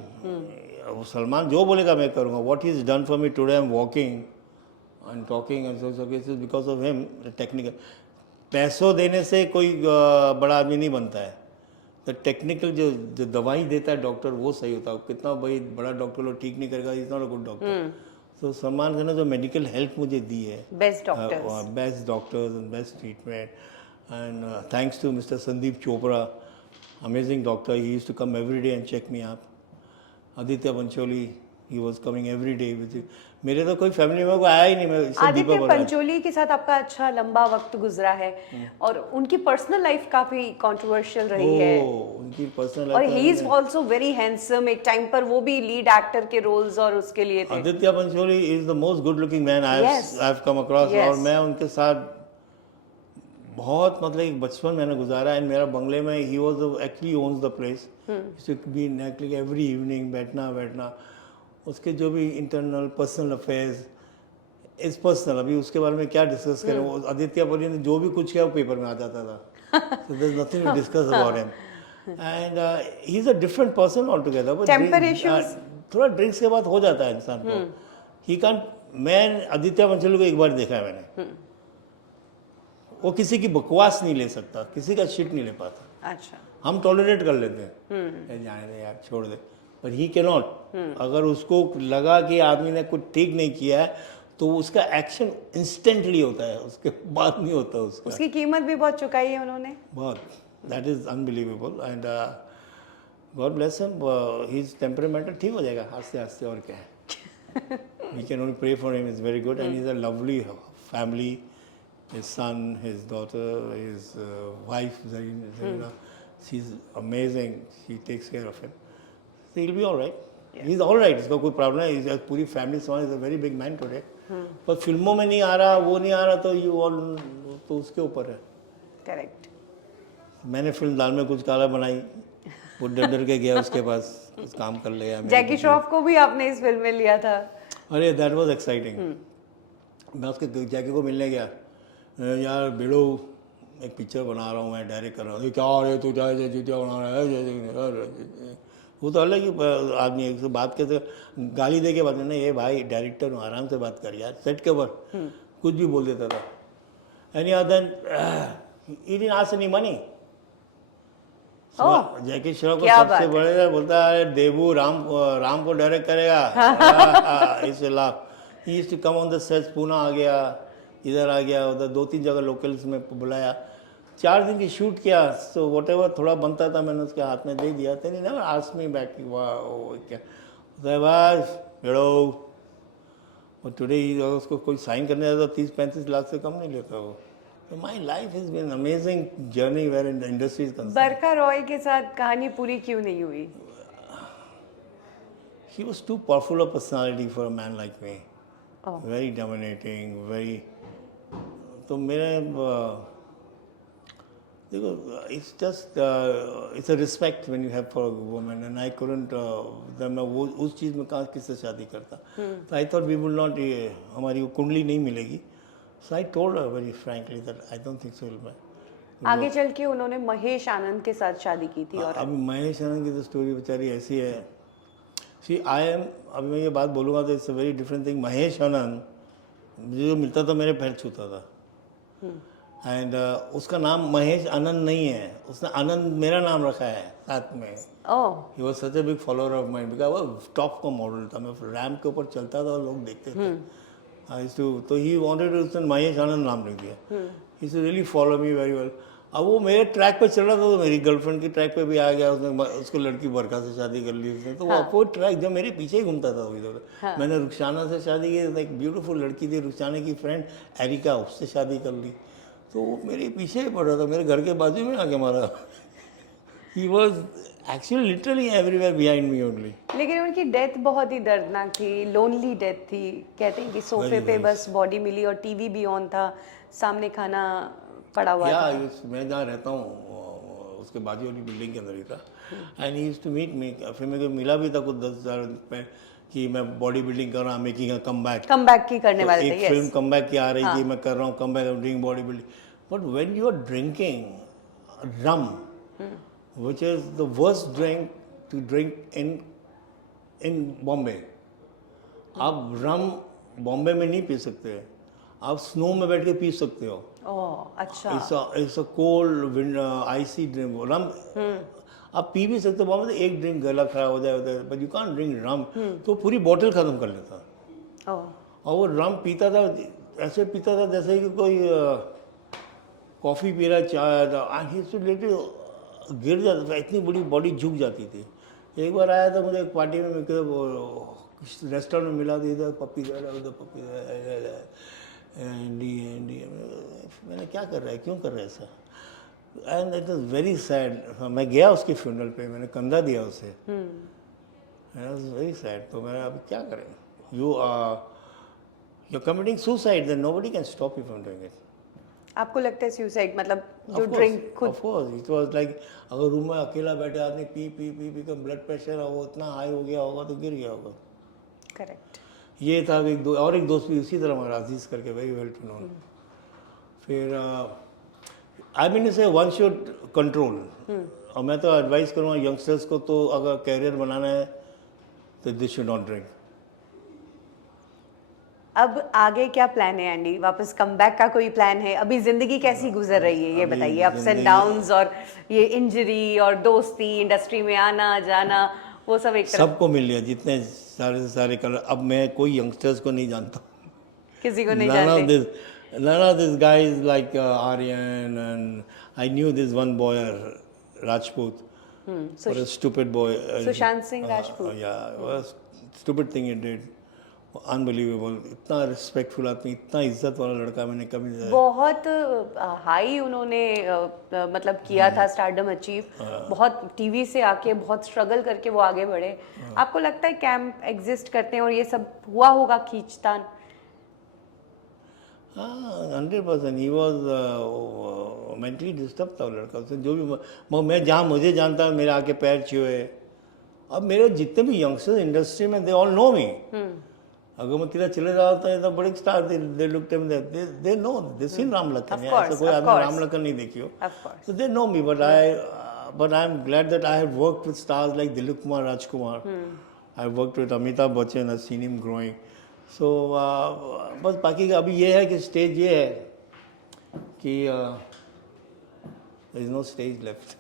Salman जो बोलेगा मैं करूँगा. What he is done for me today. I am walking and talking and so cases because of him. Technical पैसों देने से कोई बड़ा आदमी नहीं बनता है. तो टेक्निकल जो दवाई देता है डॉक्टर वो सही होता है. कितना भाई बड़ा डॉक्टर लोग ठीक नहीं करेगा, is not a good doctor. तो सलमान खान ने जो मेडिकल हेल्प मुझे दी है, best doctors, best doctors and best treatment. And thanks to mister Sandeep Chopra, amazing doctor. He used to come every day and check me up. Aditya Pancholi, he was coming every day with. मेरे तो कोई family में कोई आया ही नहीं. मैं आदित्य पंचोली के साथ आपका अच्छा लंबा वक्त गुजरा है और उनकी पर्सनल लाइफ काफी कंट्रोवर्शियल रही है. उनकी पर्सनल और life. He is also very handsome. एक टाइम पर वो भी लीड एक्टर के रोल्स और उसके लिए थे. Aditya Pancholi is the most good looking man I have come across. और मैं उनके साथ बहुत मतलब एक बचपन मैंने गुजारा. एंड मेरा बंगले में he was actually owns the place. Be every evening बैठना. उसके जो भी internal personal affairs is personal. अभी उसके बारे में क्या डिस्कस करें. वो आदित्य पंचोली ने जो भी कुछ किया वो पेपर में आ जाता था. So there is nothing to discuss about him. And he is a different person all together. Temper issues थोड़ा ड्रिंक्स के बाद हो जाता है इंसान को. He can't. मैं आदित्य पंचोली को एक बार देखा है मैंने. वो किसी की बकवास नहीं ले सकता, किसी का शिट नहीं ले पाता. अच्छा. हम टॉलरेट कर लेते हैं, जाने दे यार छोड़ दे. पर ही कैन नॉट. अगर उसको लगा कि आदमी ने कुछ ठीक नहीं किया है तो उसका एक्शन इंस्टेंटली होता है, उसके बाद नहीं होता उसका. उसकी कीमत भी बहुत चुकाई है उन्होंने. बहुत. That is unbelievable. And God bless him. He is temperamental. ठीक हो जाएगा आस्ते आस्ते. और क्या है. We can only pray for him. He's very good, and he's a lovely family. His son, his daughter, his wife, Zarina, she's amazing. She takes care of him. So he'll be all right. He's all right. इसका कोई problem नहीं. He's पूरी family समझ. He's a very big man today. पर फिल्मों में नहीं आ रहा, वो नहीं आ रहा, तो you all तो उसके ऊपर है. करेक्ट. मैंने फिल्म दाल में कुछ काला बनाई, वो डर डर के गया उसके पास, कुछ काम कर लिया. जैकी श्रॉफ को भी आपने इस फिल्म में लिया था. अरे दैट वाज एक्साइटिंग. मैं उसके जैकी को मिलने गया. यार बेड़ो एक पिक्चर बना रहा हूँ, मैं डायरेक्ट कर रहा हूँ. क्या अरे तू क्या बना रहा है. वो तो अलग ही आदमी एक से बात करते, गाली दे के बात नहीं. ये भाई डायरेक्टर हूँ, आराम से बात कर यार. सेट के ऊपर कुछ भी बोल देता था. Any other he didn't ask any money. Jackie Shroff को सबसे बड़े बोलता है देबू राम को डायरेक्ट करेगा. इसे लाभ. He used to come on the sets. Poona आ गया, इधर आ गया, उधर 2-3 जगह लोकल्स में बुलाया. 4 दिन की शूट किया. तो वट एवर थोड़ा बनता था मैंने उसके हाथ में दे दिया. तो नहीं आस्क मी बैक क्या बस बेड़ो. और टुडे उसको कोई साइन करने जाता 30-35 लाख से कम नहीं लेता वो. So my life has been an amazing journey where in the industry is concerned. बरखा रॉय के साथ कहानी पूरी क्यों नहीं हुई? He was too powerful a personality for a man like me. Oh. Very dominating, very. तो मेरे देखो, it's just it's a respect when you have for a woman, and I couldn't. मैं वो उस चीज़ में कहाँ किससे शादी करता. So I thought we would not. हमारी वो कुंडली नहीं मिलेगी. So I told her very frankly that I don't think so. आगे चल के उन्होंने महेश आनंद के साथ शादी की थी. और अभी महेश आनंद की तो स्टोरी बेचारी ऐसी है. सी आई एम, अभी मैं ये बात बोलूँगा तो it's a very different thing. Mahesh Anand मुझे जो मिलता था मेरे पैर छूता था. एंड उसका नाम महेश आनंद नहीं है, उसने आनंद मेरा नाम रखा है साथ में. He was such a big follower of mind because वो टॉप का मॉडल था. मैं रैम्प के ऊपर चलता था और लोग देखते थे. तो ही वांटेड उसने महेश आनंद नाम लिख दिया. He to really follow me very well. अब वो मेरे ट्रैक पे चल रहा था तो मेरी गर्लफ्रेंड की ट्रैक पे भी आ गया. उसने उसको लड़की बरखा से शादी कर ली उसने. तो वो ट्रैक जो मेरे पीछे ही घूमता था इधर. मैंने रुखसाना से शादी की. एक ब्यूटीफुल लड़की थी रुखसाना की फ्रेंड एरिका, उससे शादी कर ली. तो वो मेरे पीछे ही पड़ रहा था, मेरे घर के बाजू में आके मारा. He was actually literally everywhere behind me only. लेकिन उनकी डेथ बहुत ही दर्दनाक थी, लोनली डेथ थी. कहते हैं कि सोफे पे बस बॉडी मिली और टीवी भी ऑन था, सामने खाना पड़ा हुआ था. मैं जहाँ रहता हूँ उसके बाजू वाली बिल्डिंग के अंदर ही था. And he used to meet me. फिर मेरे को मिला भी था कुछ 10,000 रुपये कि मैं बॉडी बिल्डिंग कर रहा हूँ, मेकिंग अ कम बैक की करने वाले थे. एक फिल्म कम बैक की आ रही थी, मैं कर रहा हूँ come back, doing body building. But when you are drinking rum, which is the worst drink to drink in Bombay. आप रम बॉम्बे में नहीं पी सकते, आप स्नो में बैठ के पी सकते हो. अच्छा. It's a cold icy drink. Rum आप पी भी सकते हो बॉम्बे. तो एक ड्रिंक गला खराब हो जाए, बट यू कांट ड्रिंक रम. तो पूरी बोतल खत्म कर लेता. और वो रम पीता था, ऐसे पीता था जैसे कि कोई कॉफ़ी पी रहा, चाय. गिर जाता था, इतनी बड़ी बॉडी झुक जाती थी. एक बार आया था मुझे एक पार्टी में, रेस्टोरेंट में मिला दिया था पप्पी दे रहा, उधर पप्पी मैंने क्या कर रहा है, क्यों कर रहा है ऐसा. And it was very sad. मैं गया उसके फ्यूनरल पे, मैंने कंधा दिया उसे. It was very sad. तो मैं अब क्या करें. You are committing suicide, then nobody can stop you from doing it. आपको लगता है सुसाइड मतलब जो ड्रिंक खुद. Of course it was like अगर रूम में अकेला बैठे आदमी पी पी पी पी का ब्लड प्रेशर वो इतना हाई हो गया होगा तो गिर गया होगा. करेक्ट. ये था. एक दोस्त भी उसी तरह हमारा अजीज करके, वेरी वेल टू नोन. फिर I mean say one should control. और मैं तो एडवाइस करूँगा यंगस्टर्स को, तो अगर कैरियर बनाना है तो दिस शुड नॉट ड्रिंक. अब आगे क्या प्लान है एंडी? वापस कमबैक का कोई प्लान है? अभी जिंदगी कैसी गुजर रही है ये बताइए. अप्स एंड डाउन्स और ये इंजरी और दोस्ती, इंडस्ट्री में आना जाना, वो सब एक तरफ. सबको मिल लिया, जितने सारे से सारे कलर. अब मैं कोई यंगस्टर्स को नहीं जानता, किसी को नहीं जानते. None of these guys like Aryan, and I knew this one boy, Rajput, for a stupid boy. Sushant Singh Rajput. Yeah, it was stupid thing he did. Unbelievable, इतना रिस्पेक्टफुल आदमी, इतना इज्जत वाला लड़का मैंने कभी नहीं देखा। बहुत हाई उन्होंने मतलब किया था स्टारडम अचीव, बहुत टीवी से आके बहुत स्ट्रगल करके वो आगे बढ़े। आपको लगता है कैंप एग्जिस्ट करते हैं और ये सब हुआ होगा खींचतान? हाँ 100%। ही वॉज मेंटली डिस्टर्ब था वो लड़का। उससे जो भी मैं जहाँ मुझे जानता मेरे आके पैर छुए। अब मेरे जितने भी यंगस्टर्स इंडस्ट्री में, दे ऑल नो मी। अगर मैं किधर चले जाता है तो बड़े star they look them, they know, they seen Ram Lakhan. ऐसा कोई आदमी राम लखन नहीं देखी हो, so they know me. But I'm glad that I have worked with stars like Dilip Kumar, Rajkumar. I've worked with Amitabh Bachchan, I've seen him growing. So बस बाकी का अभी ये है कि स्टेज ये है कि there is no stage left.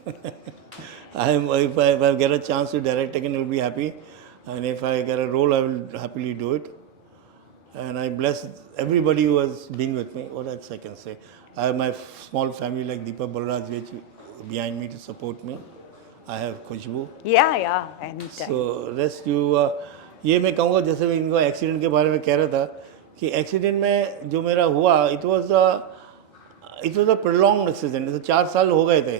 If I get a chance to direct again, I will be happy, and if I get a role, I will happily do it. And I bless everybody who has been with me. What else I can say? I have my small family like Deepa Balraj behind me to support me. I have Khushbu. Yeah, anytime. So rest you. ये मैं कहूँगा, जैसे मैं इनको accident के बारे में कह रहा था कि एक्सीडेंट में जो मेरा हुआ, it was a prolonged accident. जैसे 4 साल हो गए थे,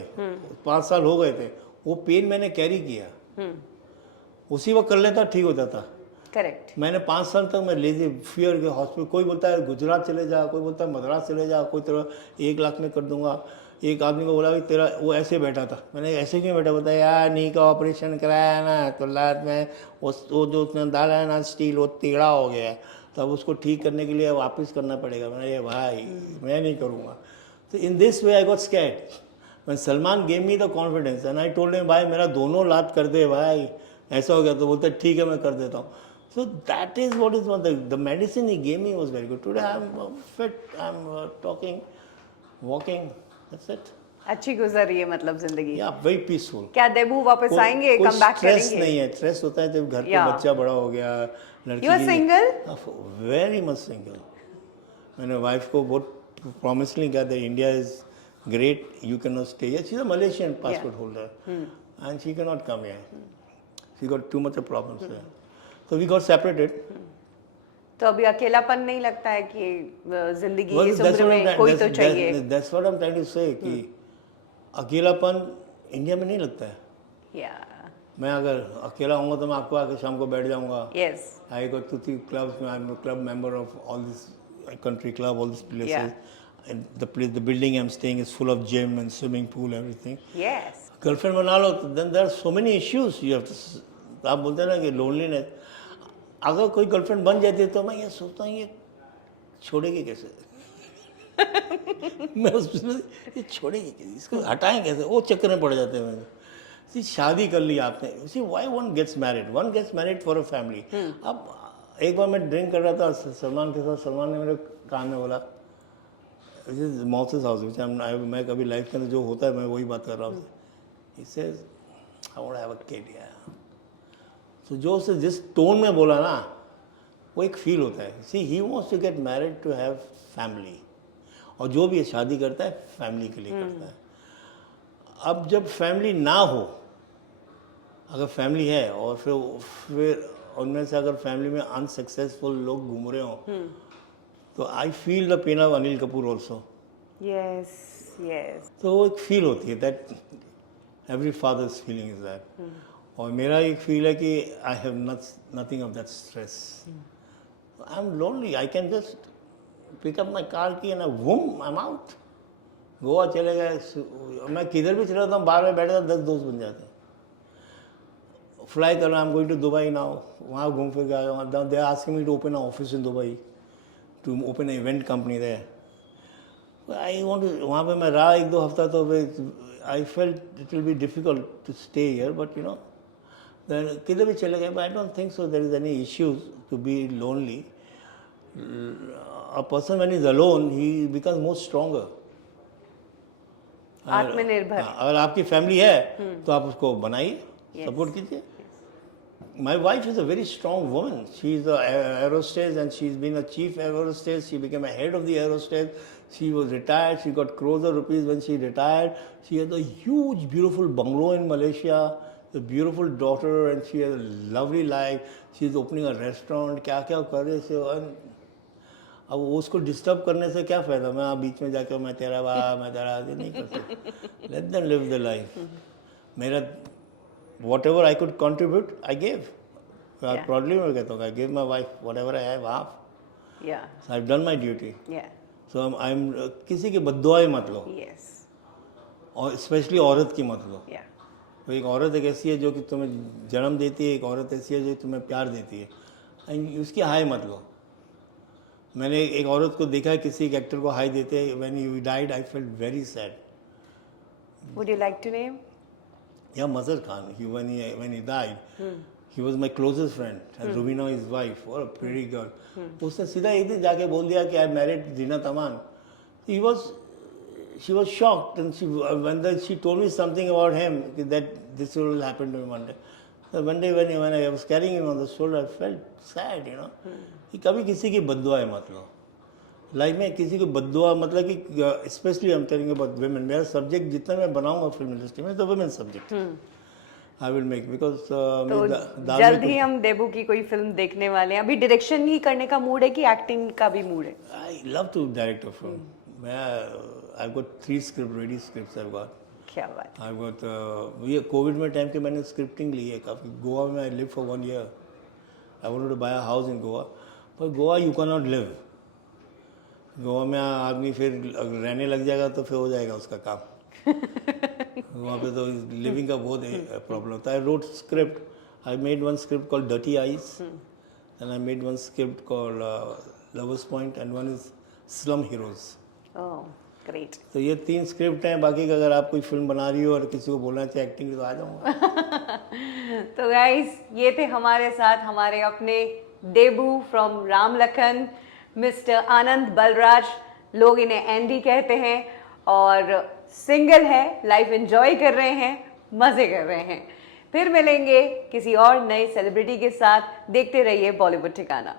5 साल हो गए थे, वो पेन मैंने कैरी किया। उसी वक्त कर लेता ठीक होता था। करेक्ट। मैंने 5 साल तक मैं लेजी फियर के हॉस्पिटल, कोई बोलता है गुजरात चले जा, कोई बोलता है मद्रास चले जा, कोई तेरा 1 लाख में कर दूंगा। एक आदमी को बोला कि तेरा, वो ऐसे बैठा था, मैंने ऐसे क्यों बैठा, बताया यार नी का ऑपरेशन कराया ना तो लात में वो जो उसने डाला है ना स्टील, वो टेढ़ा हो गया है, तो अब उसको ठीक करने के लिए वापस करना पड़ेगा। मैंने ये भाई मैं नहीं करूँगा। तो in this way I got scared when Salman gave me the confidence and I told him भाई मेरा दोनों लात कर दे भाई, ऐसा हो गया। तो बोलते ठीक है मैं कर देता हूँ। So that is what is the medicine he gave me was very good. Today I am fit, I am talking, walking, that's it. अच्छी गुजर रही है मतलब जिंदगी। Yeah, very peaceful. क्या देबू वापस आएंगे, कम बैक करेंगे? स्ट्रेस नहीं है। स्ट्रेस होता है जब घर पे बच्चा बड़ा हो गया, लड़की। You are single? Very much single. मैंने वाइफ को बहुत प्रॉमिसली कहा that India is great, you cannot stay here. She's a Malaysian passport holder, and she cannot come here. She got too much of problems there. So we got separated. तो अभी अकेलापन नहीं लगता है कि जिंदगी इस उम्र में कोई तो चाहिए? That's what I'm trying to say कि अकेलापन इंडिया में नहीं लगता है। मैं अगर अकेला होऊंगा तो मैं आपको आके शाम को बैठ जाऊंगा। Yes. I got 2-3 clubs. I'm a club member of all this country club, all these places. Yeah. And the building I'm staying is full of gym and swimming pool, everything. Yes. Girlfriend बना लो तो then there are so many issues you have to। आप बोलते हैं ना कि loneliness, अगर कोई girlfriend बन जाती है तो मैं ये सोचता हूँ ये छोड़ेगी कैसे। मैं उसमें ये छोड़ेगी कैसे, इसको हटाएं कैसे, वो चक्कर में पड़ जाते हैं। मैंने शादी कर ली आपने, see why one gets married for a family. अब एक बार मैं ड्रिंक कर रहा था सलमान के साथ, सलमान ने मेरे कान में बोला दिस इज मॉसेस हाउस, मैं कभी लाइफ के अंदर जो होता है मैं वही बात कर रहा हूँ। He says I want to have a kid यार। तो जो उससे जिस टोन में बोला ना वो एक फील होता है। See he wants to get married to have family, और जो भी शादी करता है फैमिली के लिए करता है। अब जब फैमिली ना हो, अगर फैमिली है और फिर उनमें से अगर फैमिली में अनसक्सेसफुल लोग घूम रहे हो, तो I feel the pain of Anil Kapoor also. Yes. तो वो एक फील होती है, that every father's feeling is that. और मेरा एक फील है कि I have nothing of that stress. I am lonely, I can just pick up my car key and I am out. Goa चले गए, मैं किधर भी चला जाता हूँ, बाहर में बैठे 10 दोस्त बन जाते हैं। फ्लाई कर रहा, I am going to Dubai now, वहाँ घूम फिर के आया। They are asking me to open a office in Dubai, to open a event company there. I want to, वहाँ पे मैं रहा 1-2 हफ्ता, तो I felt it will be difficult to stay here, but you know किधर भी चले गए। But I don't think so there is any issues to be lonely. A person when is alone he becomes more stronger. आत्मनिर्भर। अगर आपकी family है तो आप उसको बनाइए, सपोर्ट कीजिए। My wife is a very strong woman. She is an aerostess and she's been a chief aerostess. She became a head of the aerostess. She was retired. She got crores of rupees when she retired. She has a huge, beautiful bungalow in Malaysia. a beautiful daughter and she has a lovely life. She is opening a restaurant. क्या क्या कर रहे थे और अब वो उसको disturb करने से क्या फ़ायदा? मैं आप बीच में जाकर मैं तेरा वाह मैं तेरा ये नहीं कर सकता. Let them live the life. मेरा whatever I could contribute, I gave. I Yeah. proudly मैं कहता हूँ I gave my wife whatever I have half. Yeah. So I've done my duty. Yeah. So I'm किसी की बद्दुआएं मत लो Yes. और specially औरत की मत लो. Yeah. तो एक औरत एक ऐसी है जो कि तुम्हें जन्म देती है, एक औरत ऐसी है जो तुम्हें प्यार देती है. एंड उसकी हाय मत लो. मैंने एक औरत को देखा है किसी एक एक्टर को हाई देते हैं. When he died I felt very sad. Would you like to name? या मजर Khan, when he died, he was my closest friend. And Rubina, his wife, what a pretty girl. उसने सीधा एक दिन जाके बोल दिया कि I married Zinat Aman. She was shocked, and she told me something about him that this will happen to him one day. So one day when I was carrying him on the shoulder, I felt sad, you know. कि कभी किसी की बद्दुआएं मत लो. Life में किसी को बद्दुआ मतलब कि specially I am telling about women. मेरा सब्जेक्ट जितना मैं बनाऊंगा फिल्म इंडस्ट्री में तो women subject I will make because तो जल्द ही हम देबू की कोई फिल्म देखने वाले हैं. अभी डायरेक्शन ही करने का मूड है कि एक्टिंग का भी मूड है? I love to direct a film. मैं I got 3 script ready scripts I got. क्या बात. आई गॉट ये कोविड में टाइम के मैंने स्क्रिप्टिंग ली है काफ़ी. गोवा में I live for 1 year. I wanted to buy a house in Goa, पर Goa you can not live. Goa में आदमी फिर रहने लग जाएगा तो फिर हो जाएगा उसका काम. वहाँ पे तो लिविंग का बहुत प्रॉब्लम होता है. I wrote script. I made one script called dirty eyes and I made one script called lovers point and one is slum heroes. Oh great. तो ये 3 स्क्रिप्ट हैं. बाकी का अगर आप कोई फिल्म बना रही हो और किसी को बोलना चाहिए एक्टिंग की तो आ जाऊँगा. तो गाइस ये थे हमारे साथ हमारे अपने देबू फ्रॉम राम लखन, मिस्टर आनंद बलराज. लोग इन्हें एंडी कहते हैं और सिंगल है, लाइफ एंजॉय कर रहे हैं, मजे कर रहे हैं. फिर मिलेंगे किसी और नए सेलिब्रिटी के साथ. देखते रहिए बॉलीवुड ठिकाना.